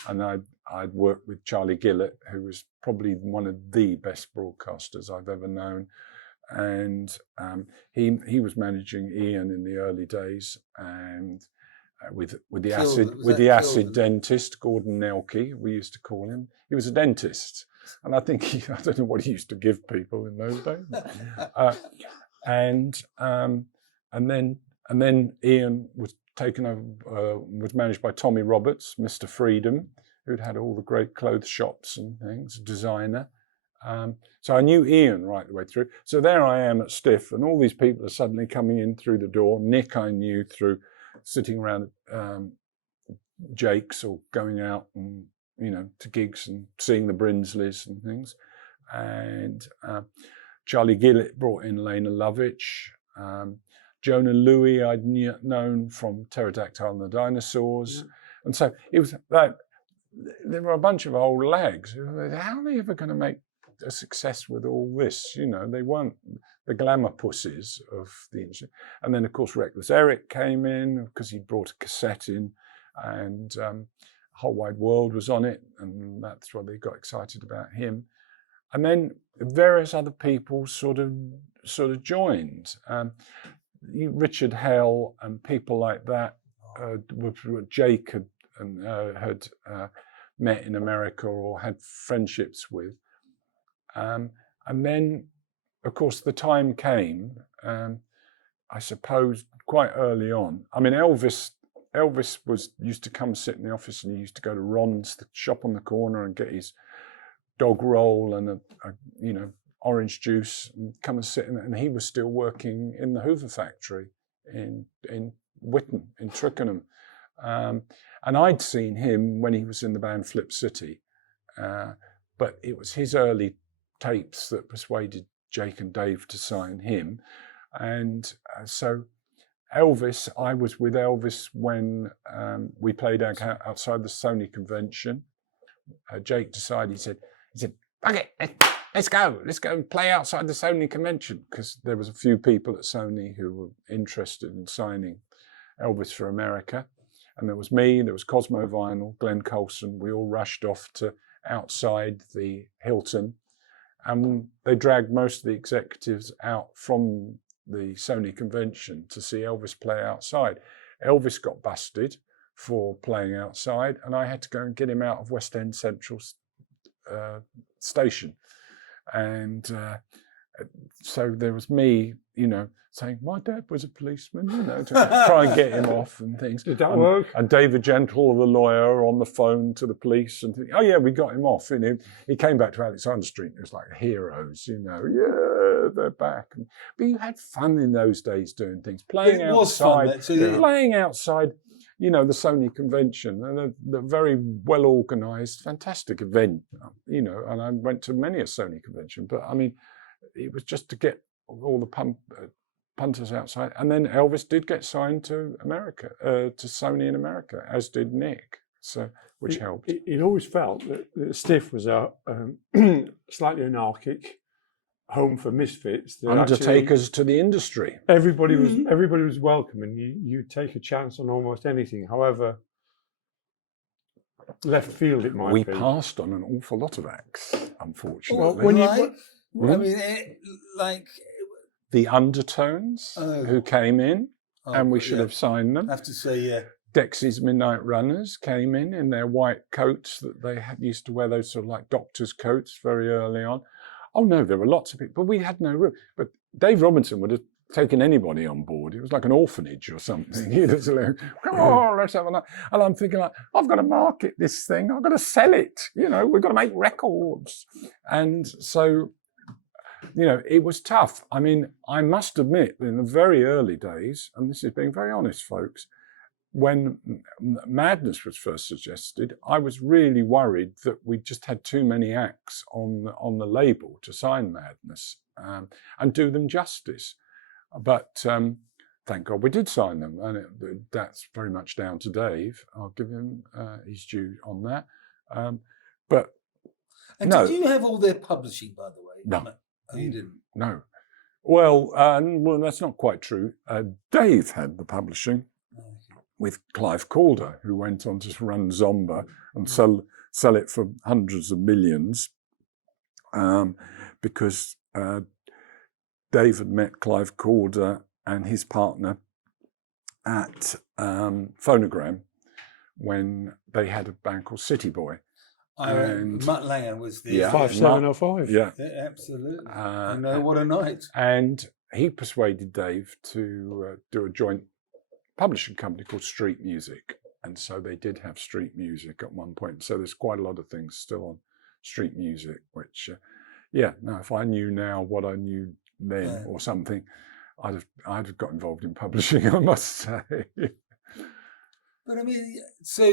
and I'd worked with Charlie Gillett, who was probably one of the best broadcasters I've ever known. And he was managing Ian in the early days, and with the acid dentist Gordon Nelke, we used to call him. He was a dentist, and I think I don't know what he used to give people in those days. And then Ian was taken over, was managed by Tommy Roberts, Mr. Freedom, who'd had all the great clothes shops and things, designer. So I knew Ian right the way through. So there I am at Stiff, and all these people are suddenly coming in through the door. Nick I knew through sitting around Jake's or going out and, you know, to gigs and seeing the Brinsleys and things. And Charlie Gillett brought in Lena Lovitch. Jonah Louie I'd known from Pterodactyl and the Dinosaurs. Yeah. And so it was like, there were a bunch of old lags who were, how are they ever going to make a success with all this? You know, they weren't the glamour pussies of the industry. And then, of course, Reckless Eric came in because he brought a cassette in, and Whole Wide World was on it, and that's why they got excited about him. And then various other people sort of joined. Richard Hell and people like that, Jake had met in America or had friendships with. And then, of course, the time came, I suppose, quite early on. I mean, Elvis used to come sit in the office, and he used to go to Ron's, the shop on the corner, and get his dog roll and a orange juice, and come and sit in it. And he was still working in the Hoover factory in Witten, in Twickenham. And I'd seen him when he was in the band Flip City, but it was his early tapes that persuaded Jake and Dave to sign him. And so Elvis, I was with Elvis when we played outside the Sony convention. Jake decided, he said, okay, let's go and play outside the Sony convention, because there was a few people at Sony who were interested in signing Elvis for America. And there was me, there was Cosmo Vinyl, Glenn Coulson. We all rushed off to outside the Hilton, and they dragged most of the executives out from the Sony convention to see Elvis play outside. Elvis got busted for playing outside, and I had to go and get him out of West End Central Station. And so there was me, you know, saying, my dad was a policeman, you know, to try and get him off and things. Did that work? And David Gentle, the lawyer, on the phone to the police and thinking, oh yeah, we got him off. And he came back to Alexander Street, and it was like heroes, you know, yeah, they're back. But you had fun in those days doing things, playing outside. Playing outside, you know, the Sony convention, and the very well organised, fantastic event, you know, and I went to many a Sony convention, but I mean, it was just to get all the punters outside. And then Elvis did get signed to America, to Sony in America, as did Nick, so which helped. It always felt that Stiff was a slightly anarchic home for misfits. Undertakers to the industry. Everybody was welcome, and you take a chance on almost anything, however left field it might be. We passed on an awful lot of acts, unfortunately. Well, I mean, like the Undertones, who came in, and we should have signed them. I have to say, yeah. Dexy's Midnight Runners came in their white coats that they used to wear, those sort of like doctor's coats very early on. Oh no, there were lots of people, but we had no room. But Dave Robinson would have taken anybody on board. It was like an orphanage or something. He'd have said, come on, let's have a night. And I'm thinking, like, I've got to market this thing. I've got to sell it. You know, we've got to make records. And so, you know, it was tough. I mean, I must admit, in the very early days, and this is being very honest, folks, when Madness was first suggested, I was really worried that we just had too many acts on the label to sign Madness and do them justice. But thank God we did sign them, and that's very much down to Dave. I'll give him his due on that. But and no. Did you have all their publishing, by the way? No. Oh, you didn't? No. Well, that's not quite true. Dave had the publishing with Clive Calder, who went on to run Zomba and sell it for hundreds of millions, because Dave had met Clive Calder and his partner at Phonogram when they had a band called City Boy. And Mutt Langan was the 5705. Yeah, absolutely. I know, what a night. And he persuaded Dave to do a joint publishing company called Street Music, and so they did have Street Music at one point. So there's quite a lot of things still on Street Music, which, if I knew now what I knew then or something, I'd have got involved in publishing, I must say. But I mean, so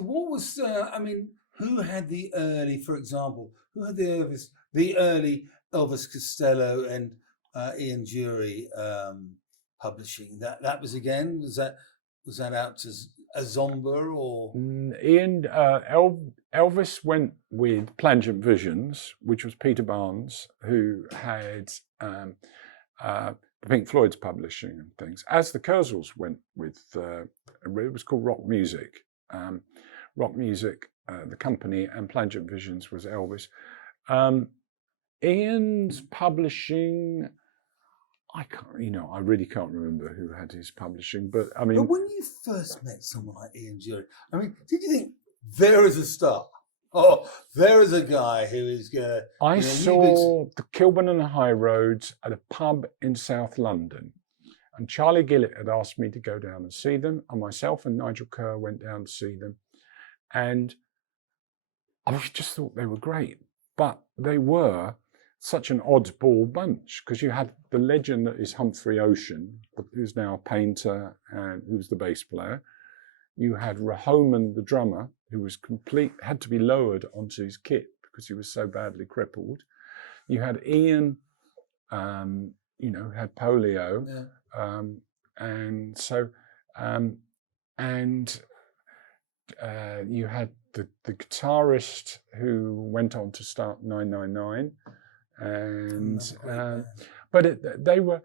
what was? I mean, who had the early, for example, who had the early Elvis Costello and Ian Dury publishing? That was again. Was that out to a Zomba or? Elvis went with Plangent Visions, which was Peter Barnes, who had Pink Floyd's publishing and things. As the Kurzels went with, it was called Rock Music. Rock Music, the company, and Plangent Visions was Elvis. Ian's publishing, I really can't remember who had his publishing, but I mean. But when you first met someone like Ian Dury, I mean, did you think there is a star? Oh, there is a guy who is going to. I saw the Kilburn and the High Roads at a pub in South London, and Charlie Gillett had asked me to go down and see them, and myself and Nigel Kerr went down to see them, and I just thought they were great, but they were such an oddball bunch, because you had the legend that is Humphrey Ocean, who's now a painter and who's the bass player. You had Rahoman, the drummer, who was had to be lowered onto his kit because he was so badly crippled. You had Ian, had polio, and so, you had the guitarist who went on to start 999, and they were.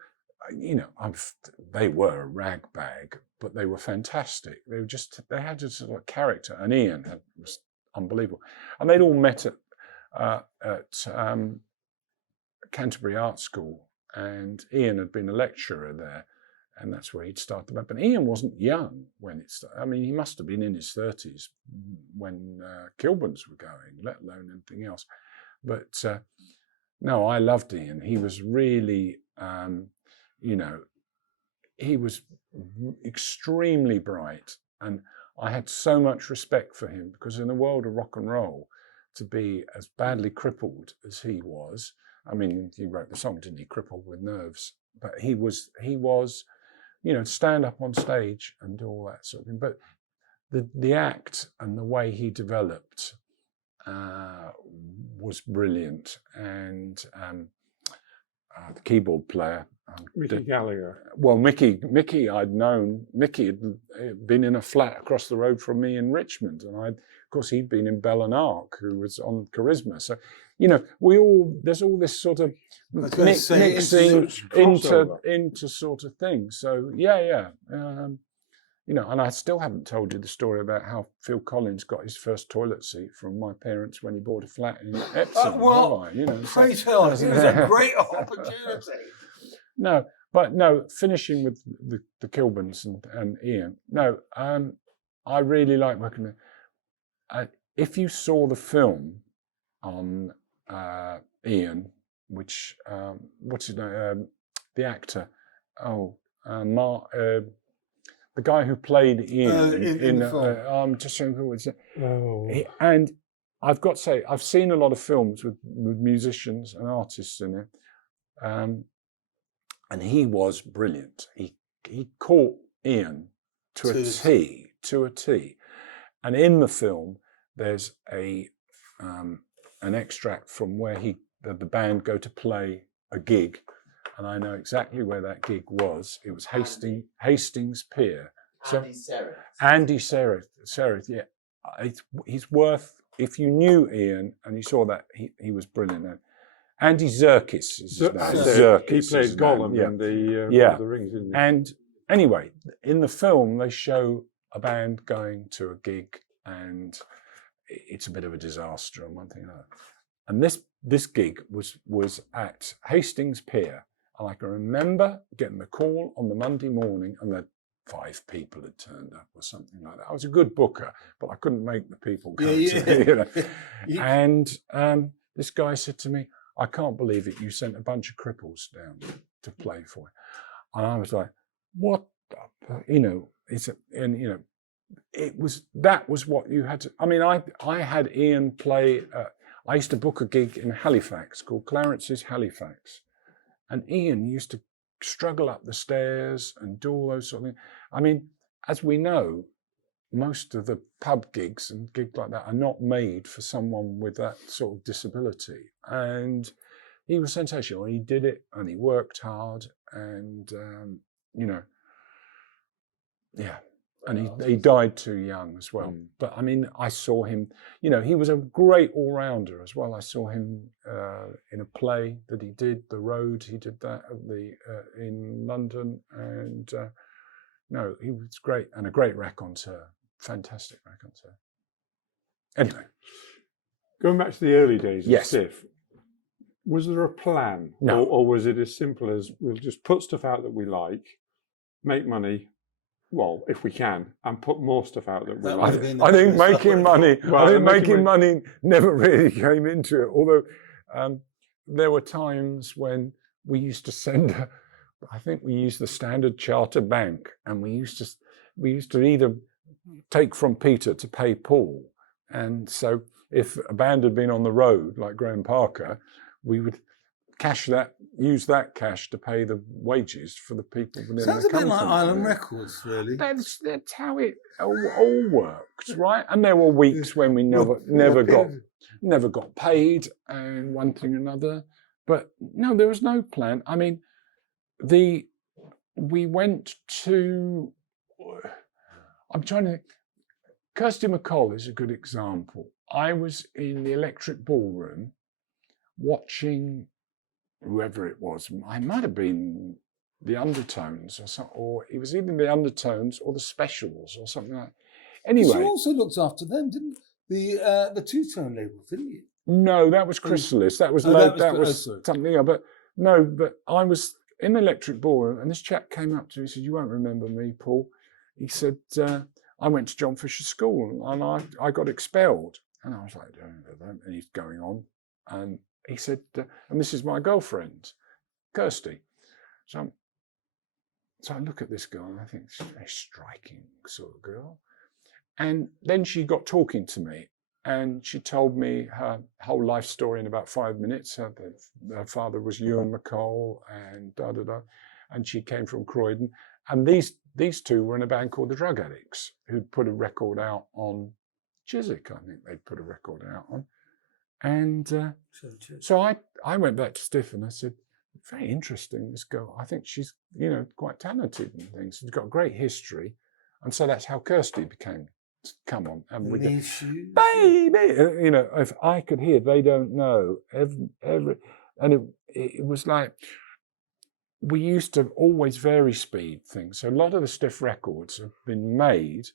They were a rag bag, but they were fantastic. They had a sort of character, and Ian was unbelievable. And they'd all met at Canterbury Art School, and Ian had been a lecturer there, and that's where he'd started up. And Ian wasn't young when it started. I mean, he must have been in his 30s when Kilburns were going, let alone anything else. But no, I loved Ian. He was really... he was extremely bright, and I had so much respect for him, because in the world of rock and roll, to be as badly crippled as he was, I mean, he wrote the song, didn't he, Crippled with Nerves, but he was stand up on stage and do all that sort of thing. But the act and the way he developed was brilliant. And the keyboard player, Mickey Gallagher. Well, Mickey, I'd known. Mickey had been in a flat across the road from me in Richmond, and of course, he'd been in Bell and Arc, who was on Charisma. So, there's all this sort of mixing into sort of things. So, and I still haven't told you the story about how Phil Collins got his first toilet seat from my parents when he bought a flat in Epsom. Pray tell us, it was a great opportunity. No, finishing with the Kilburns and Ian. I really like working with. If you saw the film on Ian, which what's his name, the actor, the guy who played Ian in the film. I'm just showing who it's. And I've got to say, I've seen a lot of films with musicians and artists in it. And he was brilliant. He caught Ian to a T. And in the film, there's an extract from where the band go to play a gig, and I know exactly where that gig was. It was Hastings Pier. Andy Sereth. Yeah, he's worth. If you knew Ian and you saw that, he was brilliant. Andy Serkis is his name. He played Gollum in the Rings, didn't he? And anyway, in the film, they show a band going to a gig, and it's a bit of a disaster and one thing or another. And this gig was at Hastings Pier, and I can remember getting the call on the Monday morning, and that 5 people had turned up or something like that. I was a good booker, but I couldn't make the people come. And this guy said to me, "I can't believe it. You sent a bunch of cripples down to play for you." And I was like, "What?" That was what you had to. I mean, I had Ian play. I used to book a gig in Halifax called Clarence's Halifax, and Ian used to struggle up the stairs and do all those sort of things. I mean, as we know, most of the pub gigs and gigs like that are not made for someone with that sort of disability. And he was sensational. He did it, and he worked hard, and And he died too young as well. But I mean, I saw him. He was a great all-rounder as well. I saw him in a play that he did, The Road. He did that in London, and he was great, and a great raconteur. Fantastic raconteur. Anyway, going back to the early days of Yes. Stiff, was there a plan? No. Or was it as simple as we'll just put stuff out that we like, make money, well, if we can, and put more stuff out that we That like? would have been I think making money. Well, I think making making money never really came into it. Although there were times when we used to send. I think we used the Standard Chartered Bank, and we used to either take from Peter to pay Paul, and so if a band had been on the road, like Graham Parker, we would use that cash to pay the wages for the people within Sounds the a bit like company. Island Records, really. That's how it all worked, right? And there were weeks when we never got paid, and one thing or another. But no, there was no plan. I mean, we went to. I'm trying to think. Kirsty MacColl is a good example. I was in the Electric Ballroom watching whoever it was. I might have been the Undertones or it was either the Undertones or the Specials or something like that. Anyway. You also looked after them, didn't you? The two-tone label, didn't you? No, that was Chrysalis. That was something else. But no, but I was in the Electric Ballroom, and this chap came up to me and said, "You won't remember me, Paul." He said, "I went to John Fisher School and I got expelled." And I was like, and he's going on. And he said, "And this is my girlfriend, Kirsty." So I look at this girl and I think she's a very striking sort of girl. And then she got talking to me, and she told me her whole life story in about 5 minutes. Her father was Ewan MacColl, and and she came from Croydon. And these two were in a band called the Drug Addicts, who'd put a record out on Chiswick, I think they'd put a record out on. And so I went back to Stiff and I said, very interesting, this girl. I think she's, quite talented and things. She's got a great history. And so that's how Kirsty became, come on. And we go, baby, if I could hear, they don't know. And it was like, we used to always vary speed things. So a lot of the Stiff records have been made.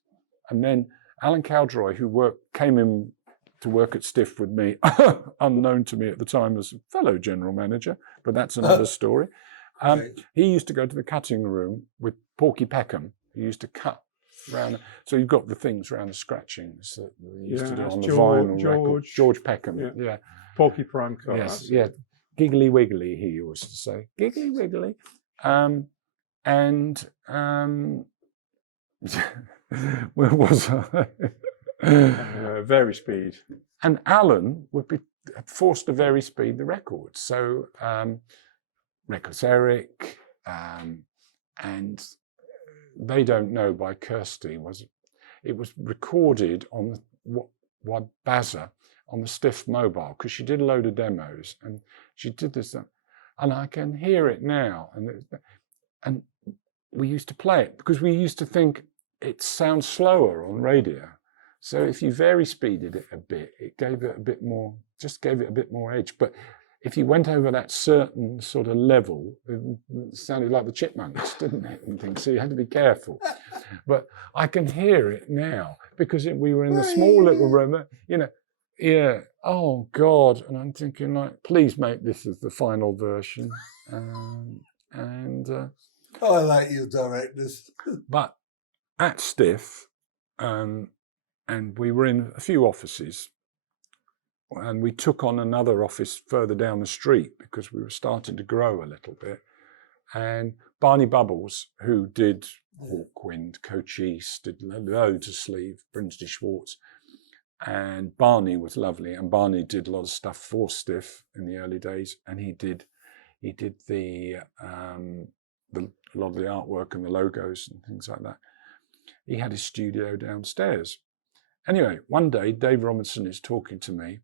And then Alan Cowdroy, who came in to work at Stiff with me, unknown to me at the time as a fellow general manager, but that's another story. He used to go to the cutting room with Porky Peckham. He used to cut round. So you've got the things around the scratchings that we used to do on the vinyl record. George Peckham, yeah. Porky Pramco. Yes, yeah. Giggly Wiggly, he used to say. Giggly Wiggly. Where was I? Vary speed. And Alan would be forced to vary speed the records. So Records Eric and They Don't Know by Kirsty it was recorded on what Bazza on the Stiff mobile, because she did a load of demos and she did this and I can hear it now and we used to play it because we used to think it sounds slower on radio. So if you vary speeded it a bit, it gave it a bit more edge. But if you went over that certain sort of level, it sounded like the Chipmunks, didn't it? And things. So you had to be careful. But I can hear it now because we were in the small little room, yeah, oh God. And I'm thinking like, please make this as the final version. I like your directors. But at Stiff, and we were in a few offices, and we took on another office further down the street because we were starting to grow a little bit. And Barney Bubbles, who did Hawkwind, Cochise, did loads of Sleeve, Brinsley Schwartz, and Barney was lovely. And Barney did a lot of stuff for Stiff in the early days, and he did a lot of the artwork and the logos and things like that. He had his studio downstairs. Anyway, one day Dave Robinson is talking to me.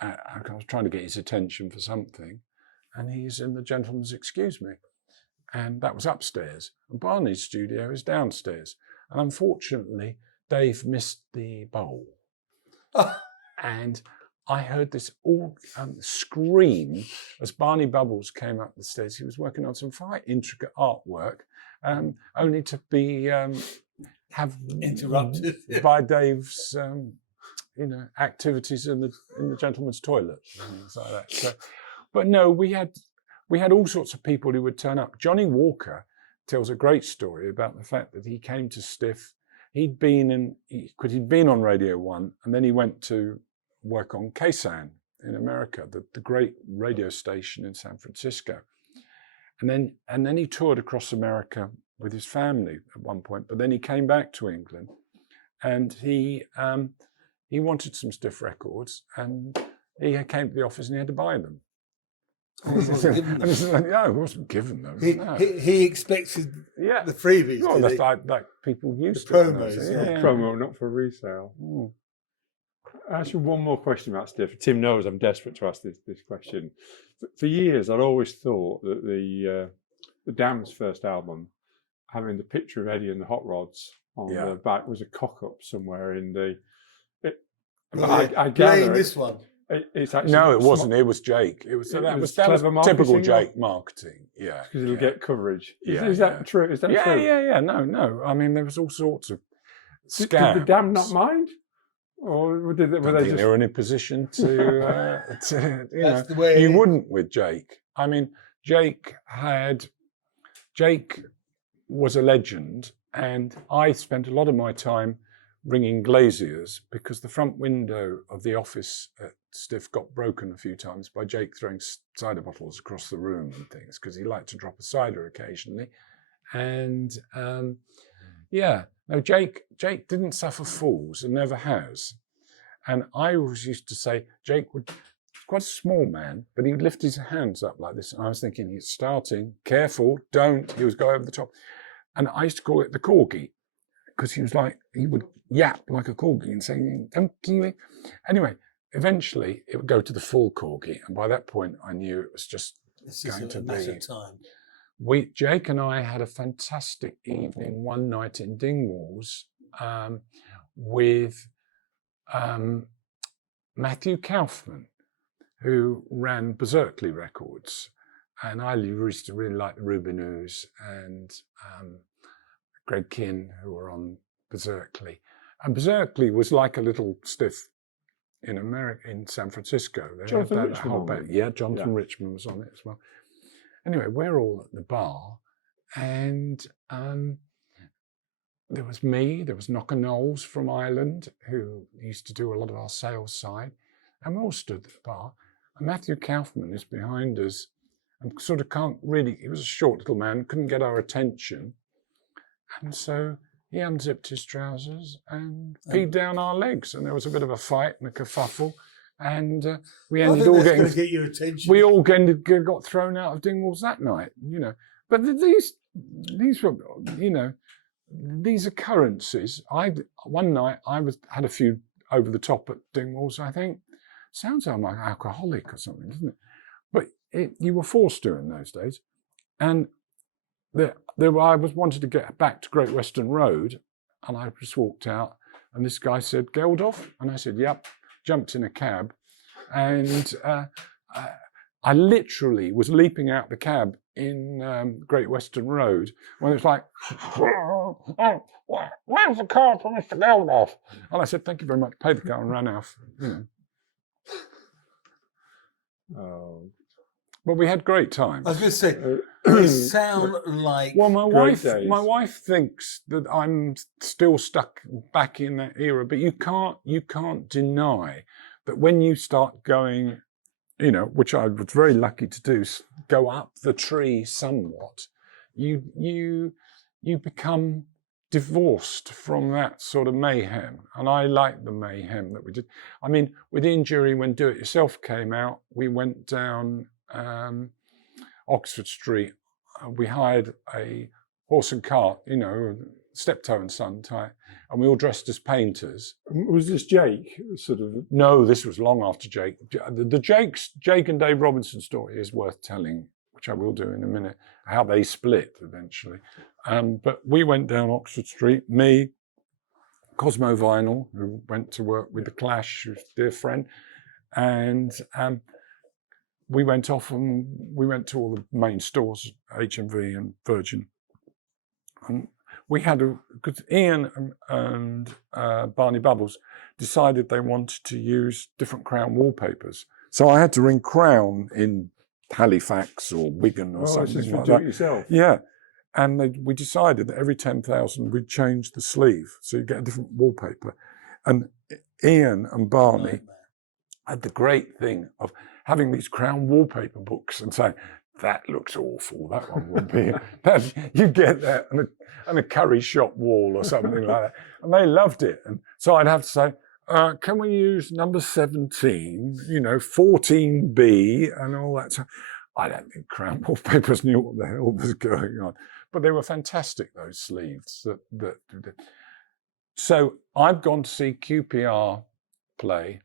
I was trying to get his attention for something, and he's in the gentleman's excuse me. And that was upstairs. And Barney's studio is downstairs. And unfortunately, Dave missed the bowl. And I heard this all scream as Barney Bubbles came up the stairs. He was working on some quite intricate artwork, only to be have interrupted by Dave's activities in the gentleman's toilet and things like that. So, but no, we had all sorts of people who would turn up. Johnny Walker tells a great story about the fact that he came to Stiff. He'd been on Radio 1, and then he went to work on KSAN in America, the great radio station in San Francisco. And then he toured across America with his family at one point, but then he came back to England, and he wanted some Stiff records, and he came to the office and he had to buy them. He wasn't given them. No, he wasn't given them. He expected the freebies. Well, that's like people used the promos. Promo, not for resale. Actually, one more question about Stiff. Tim knows I'm desperate to ask this question. For years, I'd always thought that the Damned's first album, having the picture of Eddie and the Hot Rods on the back, was a cock-up somewhere in the... I gather this one. It's actually no, it wasn't. It was Jake. That was typical Jake marketing. Yeah, because it'll get coverage. Is that true? Is that true? Yeah. No. I mean, there was all sorts of scams. Did the Damned not mind, or were they just? They were in a position to That's the way you wouldn't with Jake. I mean, Jake was a legend, and I spent a lot of my time ringing glaziers because the front window of the office at Stiff got broken a few times by Jake throwing cider bottles across the room and things, because he liked to drop a cider occasionally. And Jake didn't suffer fools and never has. And I always used to say Jake would, quite a small man, but he would lift his hands up like this. And I was thinking, he's starting, careful, don't, he was going over the top. And I used to call it the corgi because he would yap like a corgi and say, "Don't kiwi." Anyway, eventually it would go to the full corgi. And by that point, I knew it was just going to be. Time. Jake and I had a fantastic evening one night in Dingwalls with Matthew Kaufman, who ran Berserkly Records. And I used to really like the Rubinoos and Greg Kinn, who were on Berserkly. And Berserkly was like a little stiff in America, in San Francisco. Jonathan Richman. Jonathan Richman was on it as well. Anyway, we're all at the bar, and there was me, there was Knocker Knowles from Ireland, who used to do a lot of our sales side, and we all stood at the bar. And Matthew Kaufman is behind us, and sort of can't really, he was a short little man, couldn't get our attention. And so he unzipped his trousers and peed down our legs. And there was a bit of a fight and a kerfuffle. And we ended all getting, get your attention. We all got thrown out of Dingwalls that night, you know. But these were, you know, these occurrences. One night I had a few over the top at Dingwalls. I think sounds like I'm an alcoholic or something, doesn't it? But you were forced to in those days. And I was wanted to get back to Great Western Road, and I just walked out, and this guy said, "Geldof?" And I said, "Yep." Jumped in a cab, and I literally was leaping out the cab in Great Western Road when it's like, "Where's the car for Mr. Geldof?" And I said, "Thank you very much," paid the car and ran off. You know. But we had great times. I was going to say, they sound like. Well, my wife thinks that I'm still stuck back in that era, but you can't deny that when you start going, you know, which I was very lucky to do, go up the tree somewhat, you become divorced from that sort of mayhem. And I like the mayhem that we did. I mean, with Injury, when Do It Yourself came out, we went down Oxford Street. We hired a horse and cart, you know, Steptoe and Son type, and we all dressed as painters. Was this Jake? Sort of. No, this was long after Jake. The Jake and Dave Robinson story is worth telling, which I will do in a minute, how they split eventually. But we went down Oxford Street, me, Cosmo Vinyl, who went to work with The Clash, who's a dear friend, and we went off and we went to all the main stores, HMV and Virgin. And we had because Ian and Barney Bubbles decided they wanted to use different Crown wallpapers. So I had to ring Crown in Halifax or Wigan or something like that. Yourself. Yeah. And we decided that every 10,000 we'd change the sleeve. So you get a different wallpaper. And Ian and Barney had the great thing of having these Crown wallpaper books and saying, "That looks awful, that one would be." You get that and a curry shop wall or something like that. And they loved it. And so I'd have to say, "Can we use number 17, you know, 14B and all that stuff?" I don't think Crown Wallpapers knew what the hell was going on. But they were fantastic, those sleeves. So I've gone to see QPR play.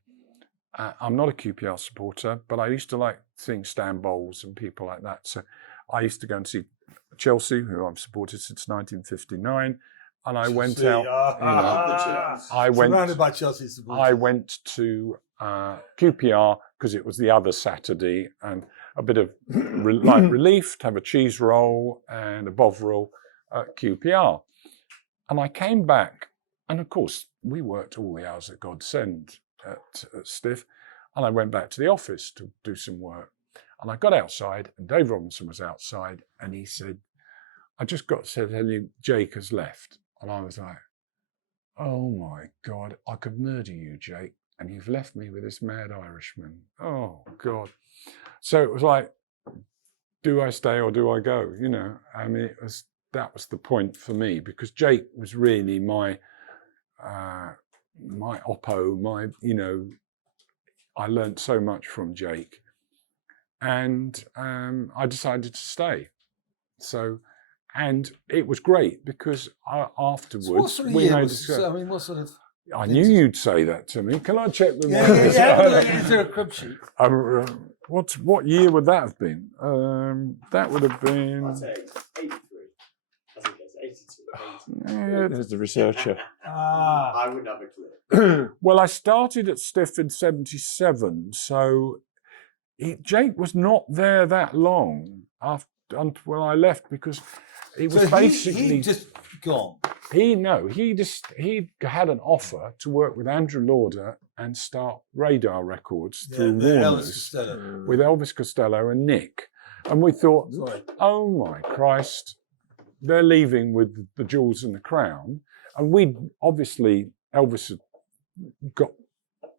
I'm not a QPR supporter, but I used to like seeing Stan Bowles and people like that. So I used to go and see Chelsea, who I've supported since 1959. And I went out. I went surrounded by Chelsea supporters. I went to QPR because it was the other Saturday, and a bit of light relief to have a cheese roll and a bovril at QPR. And I came back, and of course we worked all the hours that God sent at Stiff, and I went back to the office to do some work. And I got outside, and Dave Robinson was outside, and he said, "I just got to tell you, Jake has left." And I was like, "Oh my God, I could murder you, Jake, and you've left me with this mad Irishman. Oh God." So it was like, do I stay or do I go? You know, I mean, that was the point for me, because Jake was really my oppo, you know, I learned so much from Jake, and I decided to stay. So And it was great because afterwards So what sort of we year made was, I mean, what sort of... I knew you'd say that to me. Can I check with Yeah, my Is there a crib sheet? What year would that have been? That would have been. I'd say 83. I think it's 82. Yeah, There's the researcher. I wouldn't have a clue. well, I started at Stiff in '77, so Jake was not there that long when I left because it was basically he just gone. He had an offer to work with Andrew Lauder and start Radar Records through Warner's with Elvis Costello and Nick. And we thought, oh my Christ, they're leaving with the jewels and the crown. And Elvis had got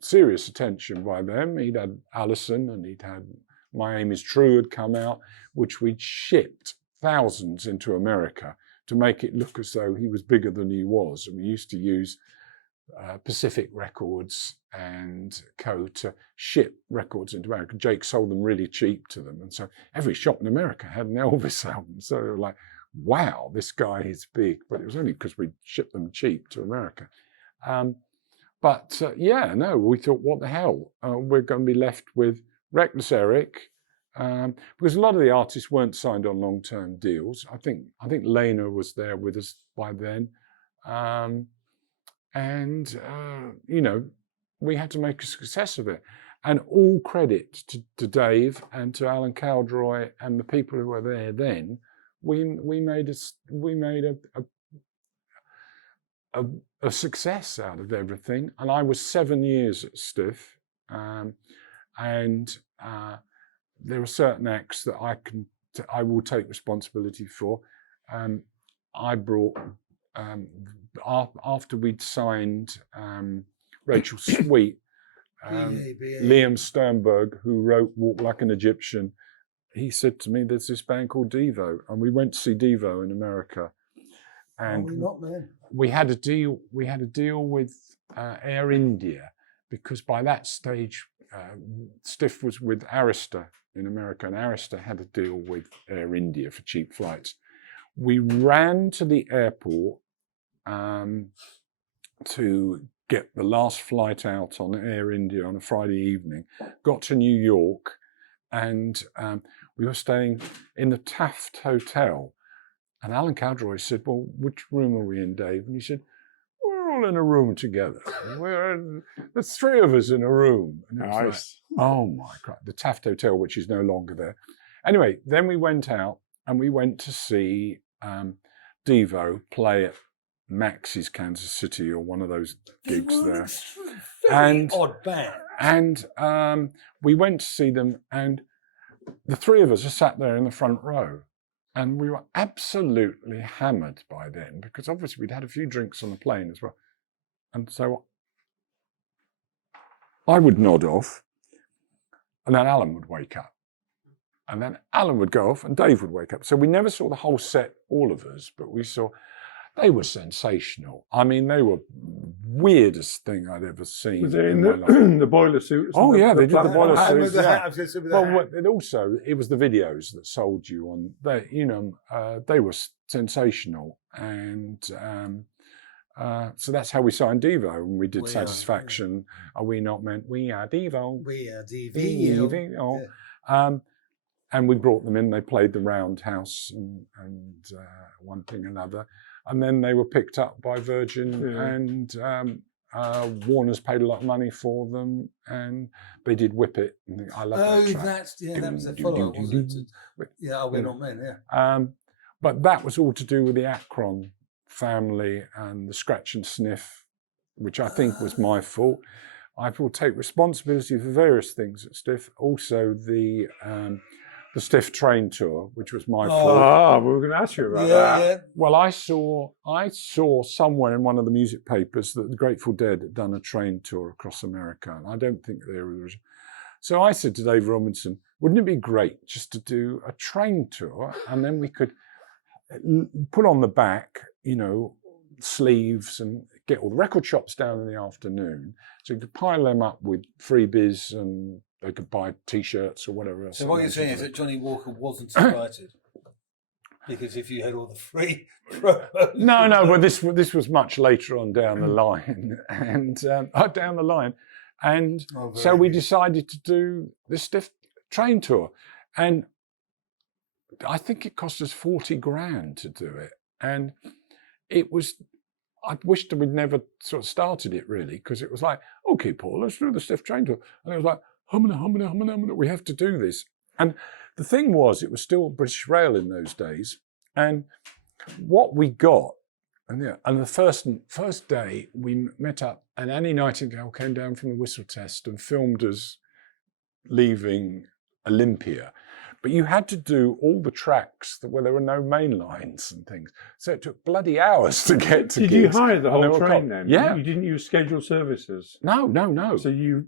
serious attention by them. He'd had Alison and he'd had My Aim Is True had come out, which we'd shipped thousands into America to make it look as though he was bigger than he was. And we used to use Pacific Records and Co. to ship records into America. Jake sold them really cheap to them. And so every shop in America had an Elvis album. So they were like, wow, this guy is big. But it was only because we shipped them cheap to America. We thought, what the hell? We're going to be left with Reckless Eric, because a lot of the artists weren't signed on long-term deals. I think Lena was there with us by then, we had to make a success of it. And all credit to Dave and to Alan Cowdroy and the people who were there then. We made a success out of everything. And I was 7 years at Stiff, there are certain acts that I will take responsibility for. I brought after we'd signed Rachel Sweet, Liam Sternberg, who wrote Walk Like an Egyptian, he said to me, "There's this band called Devo," and we went to see Devo in America. And we had a deal. We had a deal with Air India because by that stage, Stiff was with Arista in America, and Arista had a deal with Air India for cheap flights. We ran to the airport to get the last flight out on Air India on a Friday evening, got to New York, and we were staying in the Taft Hotel. And Alan Cowdroy said, "Well, which room are we in, Dave?" And he said, "We're all in a room together. There's three of us in a room." And it was like, oh my God, the Taft Hotel, which is no longer there. Anyway, then we went out and we went to see Devo play at Max's Kansas City or one of those gigs there. And odd band. And we went to see them, and the three of us are sat there in the front row. And we were absolutely hammered by then because obviously we'd had a few drinks on the plane as well. And so I would nod off, and then Alan would wake up. And then Alan would go off and Dave would wake up. So we never saw the whole set, all of us, but we saw, they were sensational. I mean, they were weirdest thing I'd ever seen. Was it in the boiler suits? Oh yeah, they did the boiler suits. And also, it was the videos that sold you on. They were sensational, and so that's how we signed Devo. And we did Satisfaction. Are we not meant? We are Devo. We are Devo. And we brought them in. They played the Roundhouse and one thing another. And then they were picked up by Virgin, and Warner's paid a lot of money for them, and they did Whip It. And I love that track. That was a follow-up, wasn't it? Yeah, We're Not Men, yeah. But that was all to do with the Akron family and the Scratch and Sniff, which I think was my fault. I will take responsibility for various things at Stiff. Also, the Stiff train tour, which was my fault. We were going to ask you about that. Yeah. Well, I saw somewhere in one of the music papers that the Grateful Dead had done a train tour across America, and I don't think they were. So I said to Dave Robinson, "Wouldn't it be great just to do a train tour, and then we could put on the back, sleeves and get all the record shops down in the afternoon, so you could pile them up with freebies and they could buy T-shirts or whatever else." So what you're saying is that Johnny Walker wasn't invited? because if you had all the free promos. No, but this was much later on down the line, and down the line, and so we decided to do the Stiff train tour, and I think it cost us 40 grand to do it, and it was. I wished we'd never sort of started it really, because it was like, okay, Paul, let's do the Stiff train tour, and it was like, humana, we have to do this, and the thing was, it was still British Rail in those days, and what we got, and the first day we met up, and Annie Nightingale came down from the whistle test and filmed us leaving Olympia. But you had to do all the tracks where there were no main lines and things. So it took bloody hours to get to Did gigs. you hire the whole train then? Yeah. You didn't use scheduled services? No. So you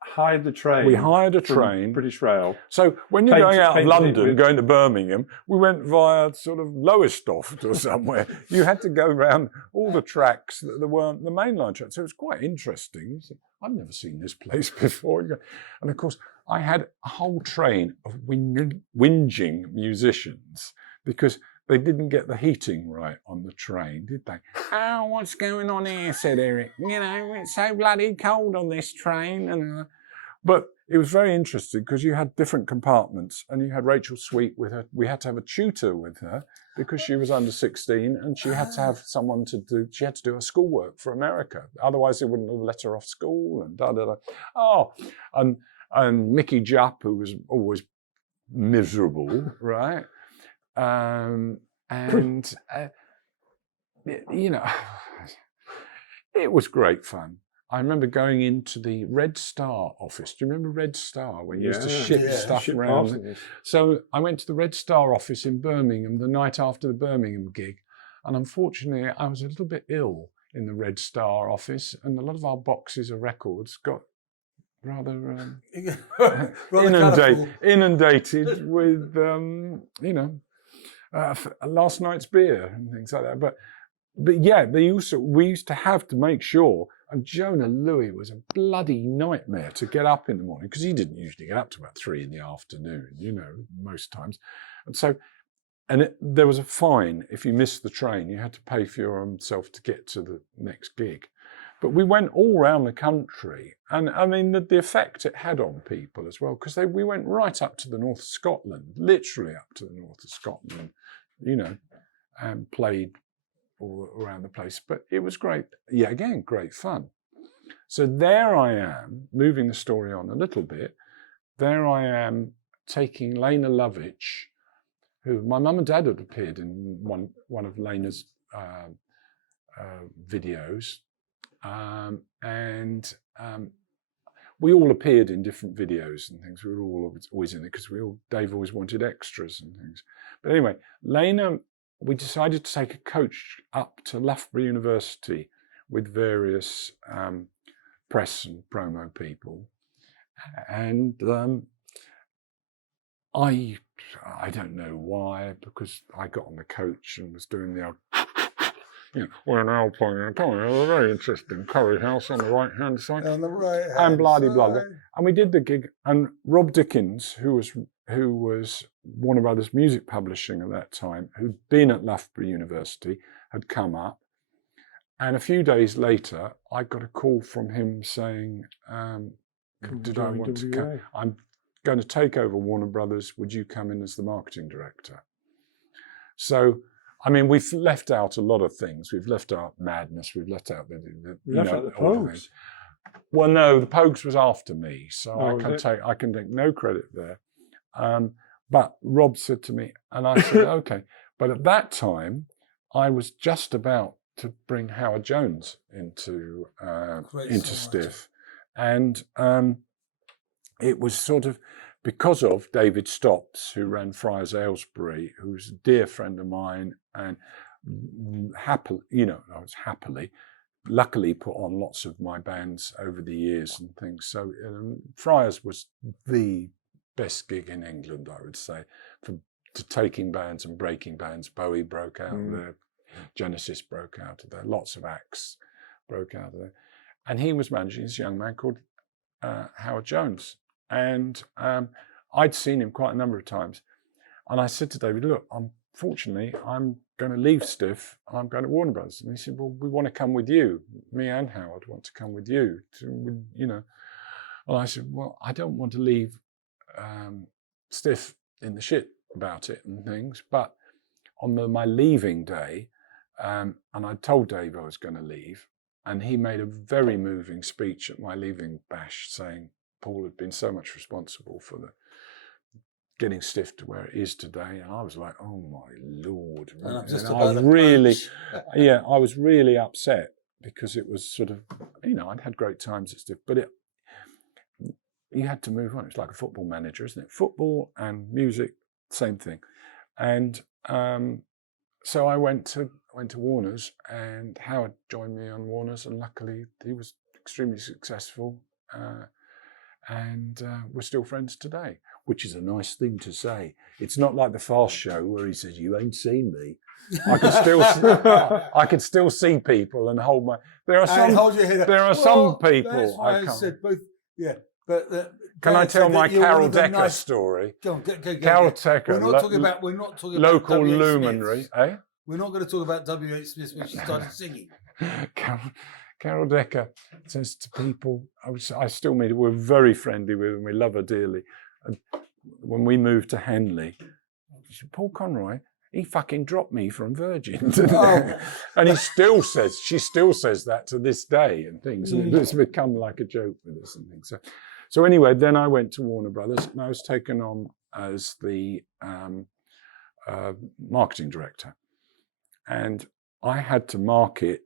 hired the train? We hired a from train. British Rail. So when you're going out of London, with... going to Birmingham, we went via sort of Lowestoft or somewhere. You had to go around all the tracks that there weren't the mainline tracks. So it was quite interesting. I've never seen this place before. And of course, I had a whole train of whinging musicians because they didn't get the heating right on the train, did they? Oh, what's going on here, said Eric. You know, it's so bloody cold on this train. But it was very interesting because you had different compartments, and you had Rachel Sweet with her. We had to have a tutor with her because she was under 16, and she had to have someone she had to do her schoolwork for America. Otherwise, they wouldn't have let her off school and da-da-da. Oh, and Mickey Jupp, who was always miserable, right? You know, it was great fun. I remember going into the Red Star office. Do you remember Red Star, when you used to ship stuff around? Parcels. So I went to the Red Star office in Birmingham the night after the Birmingham gig, and unfortunately I was a little bit ill in the Red Star office, and a lot of our boxes of records got rather inundated with last night's beer and things like that. But yeah, we used to have to make sure. And Jonah Louis was a bloody nightmare to get up in the morning, because he didn't usually get up to about 3 PM, most times. And so, there was a fine if you missed the train. You had to pay for yourself to get to the next gig. But we went all around the country, and I mean the effect it had on people as well, because we went right up to the north of Scotland, literally up to the north of Scotland, and played all around the place. But it was great. Yeah, again, great fun. So there I am, moving the story on a little bit. There I am taking Lena Lovitch, who my mum and dad had appeared in one of Lena's videos. We all appeared in different videos and things. We were all always in it because Dave always wanted extras and things. But anyway, Lena, we decided to take a coach up to Loughborough University with various press and promo people, and I don't know why, because I got on the coach and was doing the old. We're now playing a very interesting curry house on the right-hand side. On the right hand and bloody side. blah. And we did the gig, and Rob Dickens, who was Warner Brothers Music Publishing at that time, who'd been at Loughborough University, had come up. And a few days later, I got a call from him saying, did I want to come? I'm going to take over Warner Brothers. Would you come in as the marketing director? So, I mean, we've left out a lot of things. We've left out Madness. We've left out the Pogues. Well, no, the Pogues was after me, so I can take no credit there. But Rob said to me, and I said, okay. But at that time, I was just about to bring Howard Jones into Stiff, and it was sort of because of David Stopps, who ran Friars Aylesbury, who's a dear friend of mine, and luckily put on lots of my bands over the years and things. So Friars was the best gig in England, I would say, to taking bands and breaking bands. Bowie broke out there, Genesis broke out of there, lots of acts broke out of there. And he was managing this young man called Howard Jones. And I'd seen him quite a number of times. And I said to David, look, unfortunately, I'm going to leave Stiff and I'm going to Warner Brothers. And he said, well, we want to come with you. Me and Howard want to come with you, you know. And I said, well, I don't want to leave Stiff in the shit about it and things. But on my leaving day, and I told Dave I was going to leave, and he made a very moving speech at my leaving bash saying Paul had been so much responsible for getting Stiff to where it is today. And I was like, oh my Lord. And I'm just And about I to really, punch. I was really upset because it was sort of, you know, I'd had great times at Stiff, but you had to move on. It's like a football manager, isn't it? Football and music, same thing. And so I went to Warner's, and Howard joined me on Warner's, and luckily he was extremely successful, and we're still friends today, which is a nice thing to say. It's not like the Fast Show where he says, "You ain't seen me." I can still see people and hold my. There are some. Hold your head up. There are some people. That's why I can't. said both. Yeah, but Can I tell my Carol Decker nice story? Go on, go. Carol Decker. We're not talking about local W.H. luminary, Smiths. eh? We're not going to talk about W.H. Smith when she started singing. Carol Decker says to people, I still meet her, we're very friendly with her and we love her dearly. And when we moved to Henley, she said, Paul Conroy, he fucking dropped me from Virgin. Oh. And she still says that to this day and things. And it's become like a joke with us and things. So anyway, then I went to Warner Brothers and I was taken on as the marketing director. And I had to market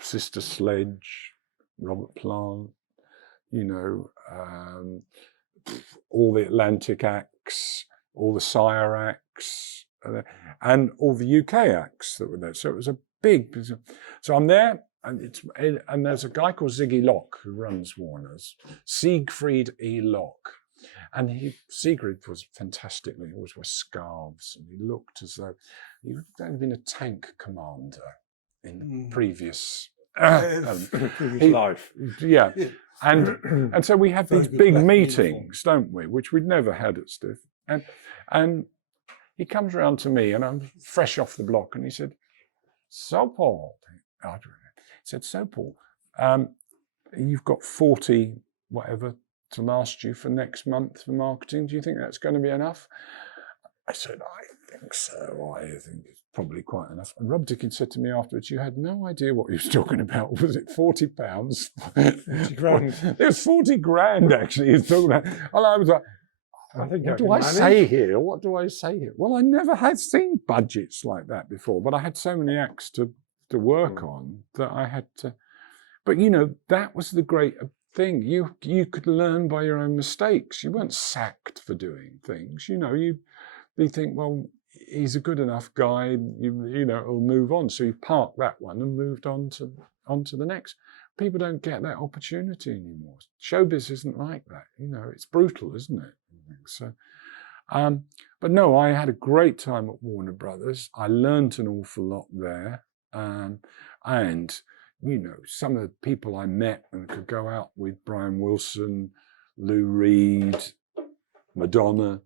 Sister Sledge, Robert Plant, you know, all the Atlantic acts, all the Sire acts, and all the UK acts that were there. So it was a big business. So I'm there, and there's a guy called Ziggy Locke who runs Warner's, Siegfried E. Locke. And Siegfried was fantastically, he always wore scarves, and he looked as though he would have been a tank commander in the previous life. Yeah. And so we have these big meetings, don't we, which we'd never had at Stiff. And he comes around to me, and I'm fresh off the block, and he said, so Paul, you've got 40 whatever to last you for next month for marketing. Do you think that's going to be enough? I said, I think so. I think it's probably quite enough. And Rob Dickens said to me afterwards, you had no idea what he was talking about. Was it £40? 40 grand. It was 40 grand, actually, he was talking about. And I was like, what do I say here? What do I say here? Well, I never had seen budgets like that before, but I had so many acts to work on that I had to. But, you know, that was the great thing. You could learn by your own mistakes. You weren't sacked for doing things. You know, you think, well, he's a good enough guy, you know, it'll move on. So you parked that one and moved on to the next. People don't get that opportunity anymore. Showbiz isn't like that. You know, it's brutal, isn't it? So, but no, I had a great time at Warner Brothers. I learned an awful lot there. And, you know, some of the people I met and could go out with, Brian Wilson, Lou Reed, Madonna,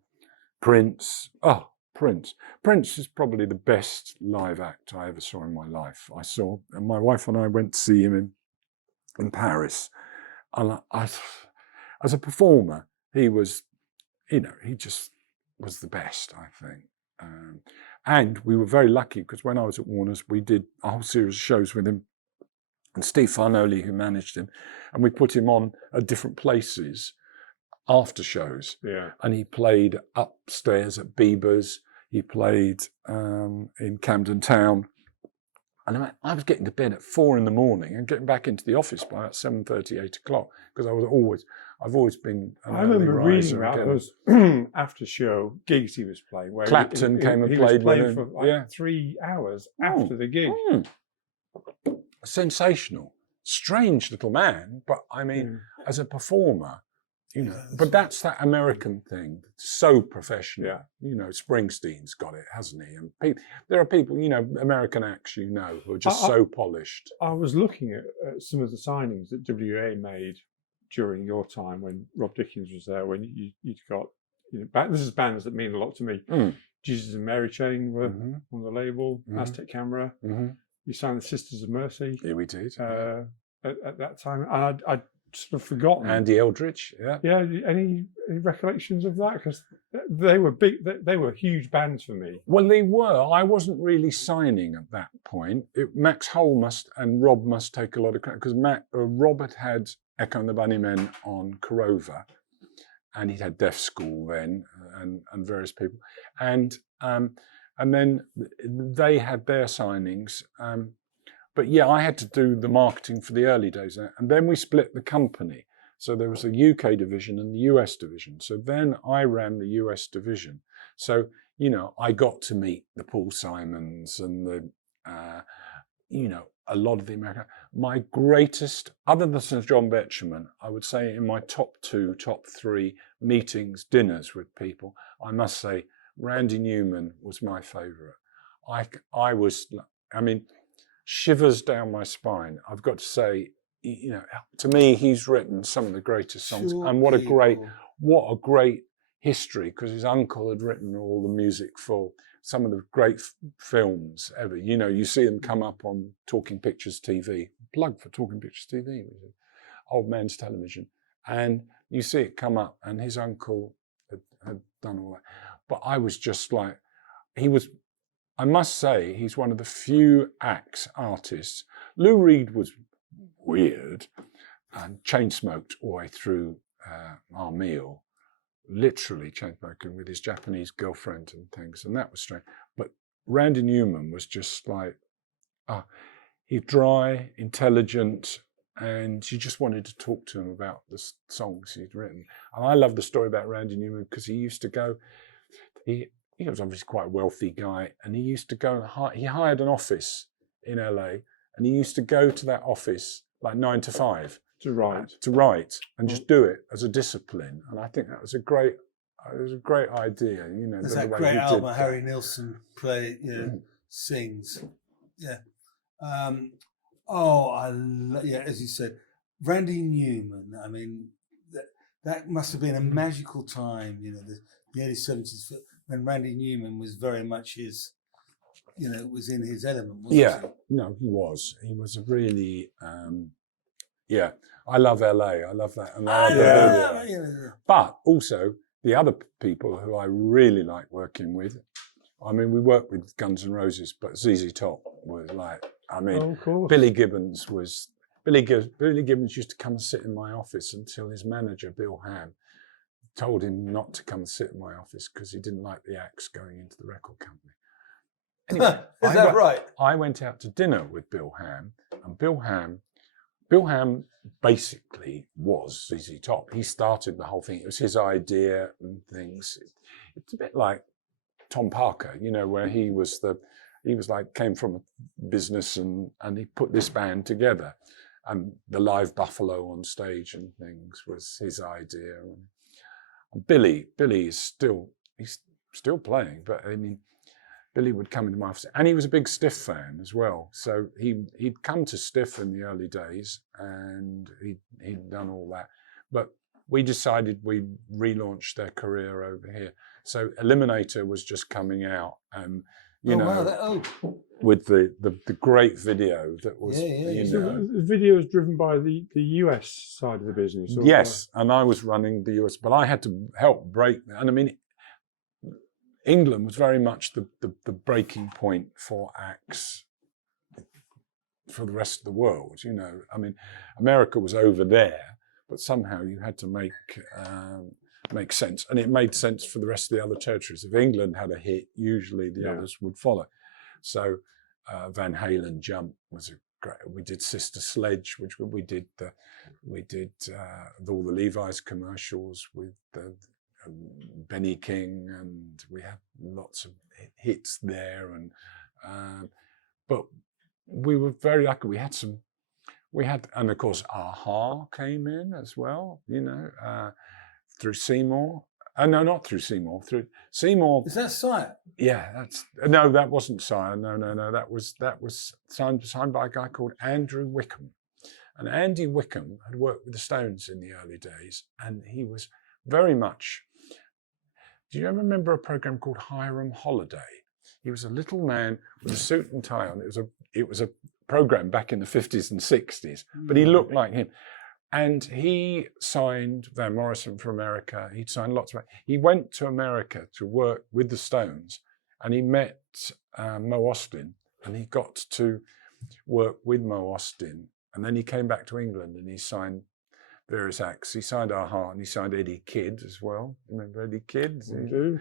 Prince. Oh, Prince. Prince is probably the best live act I ever saw in my life. And my wife and I went to see him in Paris. And as a performer, he was, you know, he just was the best, I think. And we were very lucky because when I was at Warner's, we did a whole series of shows with him and Steve Farnoley, who managed him, and we put him on at different places after shows. Yeah. And he played upstairs at Bieber's. He played in Camden Town. And I was getting to bed at 4 a.m. and getting back into the office by about 7:30, 8 o'clock, because I've always been an I remember reading about those after show gigs he was playing. Where Clapton came and played with him. For like 3 hours after the gig. Sensational. Strange little man, but I mean, as a performer, you know, but that's that American thing, so professional. Yeah. You know, Springsteen's got it, hasn't he? And there are people, you know, American acts, you know, who are just so polished. I was looking at some of the signings that WEA made during your time when Rob Dickens was there, when you'd got this is bands that mean a lot to me. Jesus and Mary Chain were on the label. Aztec Camera. You signed the Sisters of Mercy. Yeah, we did. At that time, and I'd sort of forgotten. Andy Eldridge. Yeah. Yeah. Any recollections of that? Because they were big. They were huge bands for me. Well, they were. I wasn't really signing at that point. Max Hull and Rob must take a lot of credit because Rob had Echo and the Bunnymen on Corova, and he'd had Deaf School then, and various people, and then they had their signings. But yeah, I had to do the marketing for the early days, and then we split the company. So there was a UK division and the US division. So then I ran the US division. So, I got to meet the Paul Simons and the, a lot of the American. My greatest, other than Sir John Betjeman, I would say in my top 3 meetings, dinners with people, I must say Randy Newman was my favourite. Shivers down my spine. I've got to say, to me, he's written some of the greatest songs, and what a great history, because his uncle had written all the music for some of the great films ever. You see them come up on Talking Pictures TV, plug for Talking Pictures TV, Old Man's Television, and you see it come up, and his uncle had done all that. But I was just like, I must say, he's one of the few artists. Lou Reed was weird and chain smoked all the way through our meal, literally chain smoking with his Japanese girlfriend and things, and that was strange. But Randy Newman was just like, he's dry, intelligent, and you just wanted to talk to him about the songs he'd written. And I love the story about Randy Newman because he used to go, he was obviously quite a wealthy guy, and he used to go he hired an office in LA, and he used to go to that office like 9 to 5 to write and just do it as a discipline. And I think that was a great idea. There's that great album Harry Nilsson sings. Yeah. As you said, Randy Newman. I mean, that must have been a magical time. The early 70s. When Randy Newman was very much was in his element, wasn't he? No, he was. He was a really, I love LA. I love that. And But also, the other people who I really like working with, we worked with Guns N' Roses, but ZZ Top was like, Billy Gibbons used to come and sit in my office until his manager, Bill Ham, told him not to come and sit in my office because he didn't like the acts going into the record company. Anyway, is that right? I went out to dinner with Bill Ham, and Bill Ham basically was ZZ Top. He started the whole thing. It was his idea and things. It's a bit like Tom Parker, where he came from a business and he put this band together, and the live Buffalo on stage and things was his idea. And Billy is still playing, but Billy would come into my office, and he was a big Stiff fan as well. So he'd come to Stiff in the early days, and he'd done all that. But we decided we'd relaunch their career over here. So Eliminator was just coming out, and with the great video that was. So the video was driven by the US side of the business. Yes, and I was running the US, but I had to help break that. And England was very much the breaking point for acts for the rest of the world. America was over there, but somehow you had to make sense, and it made sense for the rest of the other territories. If England had a hit, usually the others would follow. So Van Halen Jump was a great. We did Sister Sledge, which we did all the Levi's commercials with Benny King, and we had lots of hits there. And but we were very lucky. And of course, Aha came in as well. Through Seymour. No, not through Seymour. Through Seymour. Is that Sire? Yeah, that wasn't Sire. No. That was signed by a guy called Andrew Wickham. And Andy Wickham had worked with the Stones in the early days, and he was very much. Do you ever remember a program called Hiram Holiday? He was a little man with a suit and tie on. It was a program back in the 50s and 60s, but he looked like him. And he signed Van Morrison for America. He signed lots of. He went to America to work with the Stones, and he met Mo Austin, and he got to work with Mo Austin. And then he came back to England, and he signed various acts. He signed a-ha, and he signed Eddie Kidd as well. Remember Eddie Kidd? The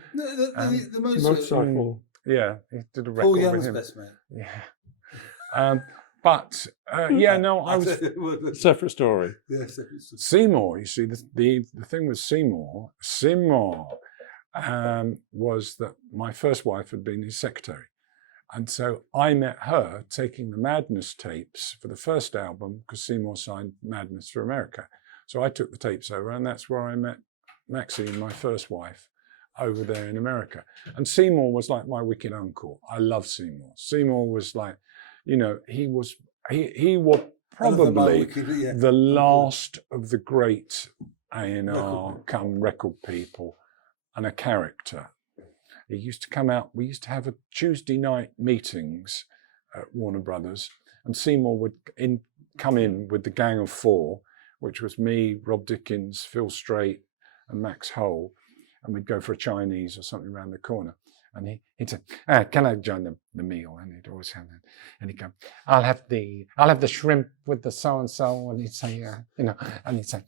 Motorcycle. Yeah, he did a record Paul with Young's him. best mate. Yeah. But yeah, no, I was Separate story. Yes, Seymour. You see, the thing with Seymour was that my first wife had been his secretary, and so I met her taking the Madness tapes for the first album because Seymour signed Madness for America. So I took the tapes over, and that's where I met Maxine, my first wife, over there in America. And Seymour was like my wicked uncle. I love Seymour. Seymour was like, you know, he was probably the last of the great A&R come record people and a character. He used to come out, we used to have a Tuesday night meetings at Warner Brothers, and Seymour would come in with the Gang of Four, which was me, Rob Dickens, Phil Strait, and Max Hole, and we'd go for a Chinese or something around the corner. And he'd say, "Can I join the meal?" And he'd always have that. And he'd go, "I'll have the shrimp with the so and so." And he'd say, you know, and he'd say,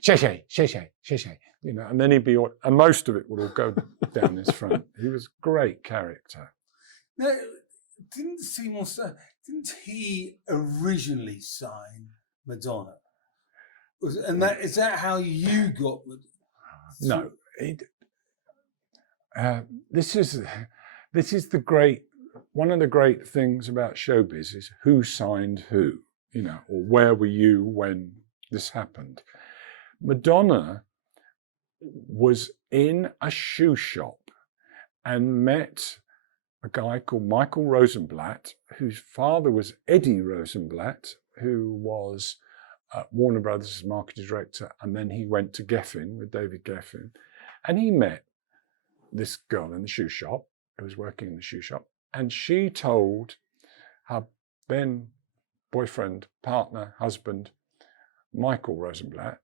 "Xie xie," you know. And then he'd be, and most of it would all go down his front. He was a great character. Now, didn't he originally sign Madonna? Is that how you got? No. This is one of the great things about showbiz is who signed who, you know, or where were you when this happened. Madonna was in a shoe shop and met a guy called Michael Rosenblatt, whose father was Eddie Rosenblatt, who was Warner Brothers' marketing director, and then he went to Geffen with David Geffen, and he met this girl in the shoe shop who was working in the shoe shop, and she told her then boyfriend, partner, husband, Michael Rosenblatt,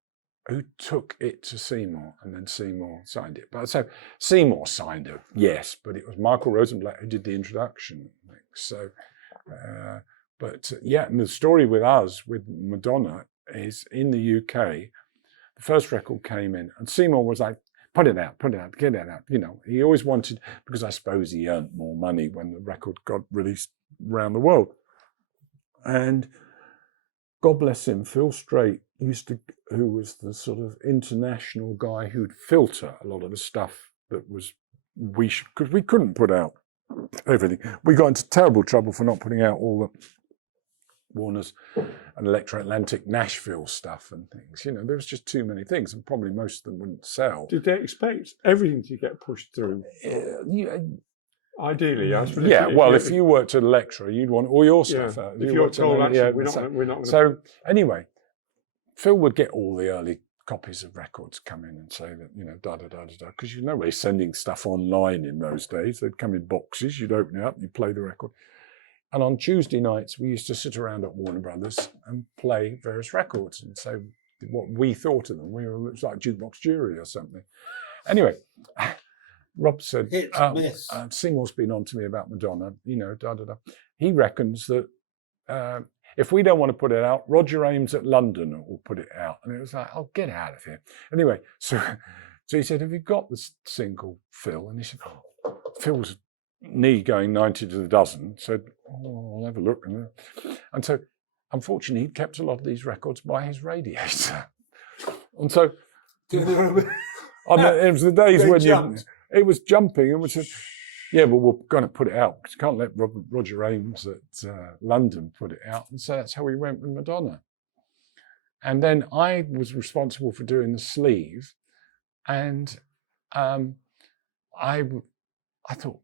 who took it to Seymour, and then Seymour signed it. But so Seymour signed it, yes, but it was Michael Rosenblatt who did the introduction. So, yeah, and the story with us, with Madonna, is in the UK, the first record came in, and Seymour was like, put it out, get it out. You know, he always wanted, because I suppose he earned more money when the record got released around the world. And God bless him, Phil Strait who was the sort of international guy who'd filter a lot of the stuff that was, because we couldn't put out everything. We got into terrible trouble for not putting out all the Warner's and Electro Atlantic Nashville stuff and things. You know, there was just too many things, and probably most of them wouldn't sell. Did they expect everything to get pushed through? Ideally, yes. Yeah, well, if you worked at Electra, you'd want all your stuff out. If you're told, actually, we're not. So anyway, Phil would get all the early copies of records come in and say that, you know, because you know we're sending stuff online in those days. They'd come in boxes, you'd open it up, you'd play the record. And on Tuesday nights, we used to sit around at Warner Brothers and play various records and say what we thought of them. It was like jukebox jury or something. Anyway, Rob said, Seymour's been on to me about Madonna, you know, He reckons that if we don't want to put it out, Roger Ames at London will put it out. And it was like, oh, get out of here. Anyway, so he said, have you got the single, Phil? And he said, Phil's knee going 90 to the dozen, said, oh, I'll have a look. And so, unfortunately, he'd kept a lot of these records by his radiator. And so, it was the days when it was jumping, and we said, yeah, well, we're going to put it out, because you can't let Roger Ames at London put it out. And so that's how we went with Madonna. And then I was responsible for doing the sleeve, and I thought,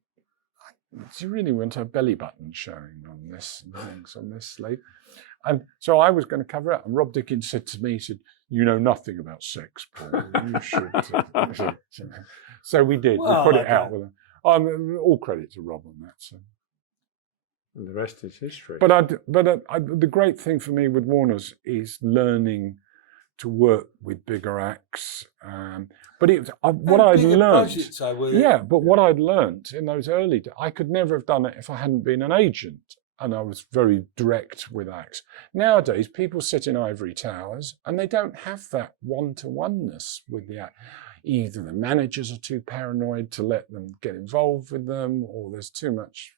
do you really want a belly button showing on this sleeve? And so I was going to cover it. And Rob Dickens said to me, he said, you know nothing about sex, Paul. You should. So we did. Well, we put it okay. out with them. All credit to Rob on that. So. And the rest is history. But the great thing for me with Warner's is learning to work with bigger acts. But what I'd learned, what I'd learned in those early days, I could never have done it if I hadn't been an agent, and I was very direct with acts. Nowadays, people sit in ivory towers and they don't have that one-to-oneness with the act. Either the managers are too paranoid to let them get involved with them, or there's too much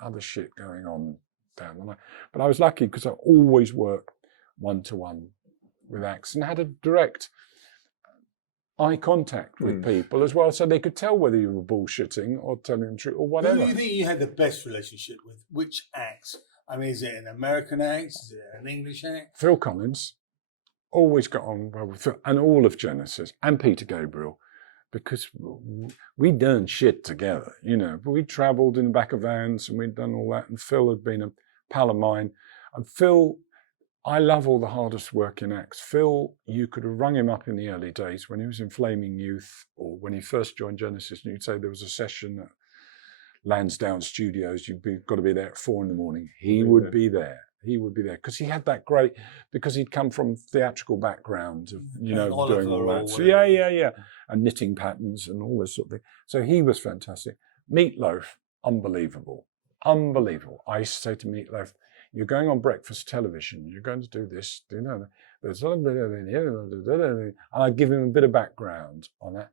other shit going on down the line. But I was lucky because I always worked one-to-one with acts and had a direct eye contact with people as well, so they could tell whether you were bullshitting or telling the truth or whatever. Who do you think you had the best relationship with? Which acts? I mean, is it an American act? Is it an English act? Phil Collins always got on well with Phil, and all of Genesis, and Peter Gabriel, because we'd done shit together, you know. But we travelled in the back of vans and we'd done all that, and Phil had been a pal of mine. And Phil, I love all the hardest working acts. Phil, you could have rung him up in the early days when he was in Flaming Youth, or when he first joined Genesis, and you'd say there was a session at Lansdowne Studios, got to be there at 4 a.m. He would be there. He would be there because he had that great, because he'd come from theatrical background of, you know, doing all that. So yeah. And knitting patterns and all this sort of thing. So he was fantastic. Meatloaf, unbelievable. I used to say to Meatloaf, you're going on breakfast television, you're going to do this, do you know, there's a little bit of and I'd give him a bit of background on that.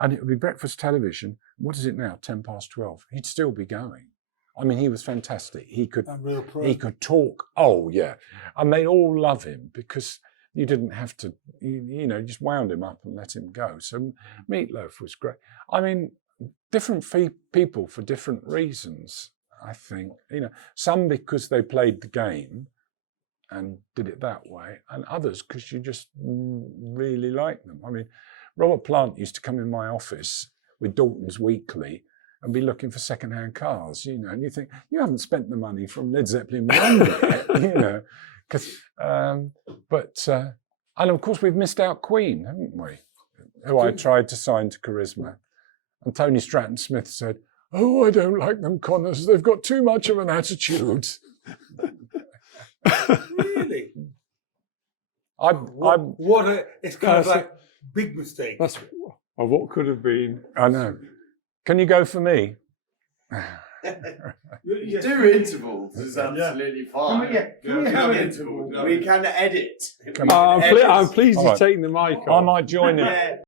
And it would be breakfast television. What is it now? 12:10. He'd still be going. I mean, he was fantastic. He could talk. Oh yeah. And they all love him because you didn't have to, you know, just wound him up and let him go. So Meatloaf was great. I mean, different people for different reasons, I think. You know, some because they played the game and did it that way, and others because you just really liked them. I mean, Robert Plant used to come in my office with Dalton's Weekly and be looking for second-hand cars, you know, and you think, you haven't spent the money from Led Zeppelin 1 yet, you know. And of course we've missed out Queen, haven't we? Who I tried to sign to Charisma. And Tony Stratton Smith said, oh, I don't like them, Connors. They've got too much of an attitude. Really? It's kind of like big mistake. That's what could have been. I know. Can you go for me? You do intervals is absolutely fine. Can we have an interval? We can edit. I'm pleased he's taking the mic off. I might join him.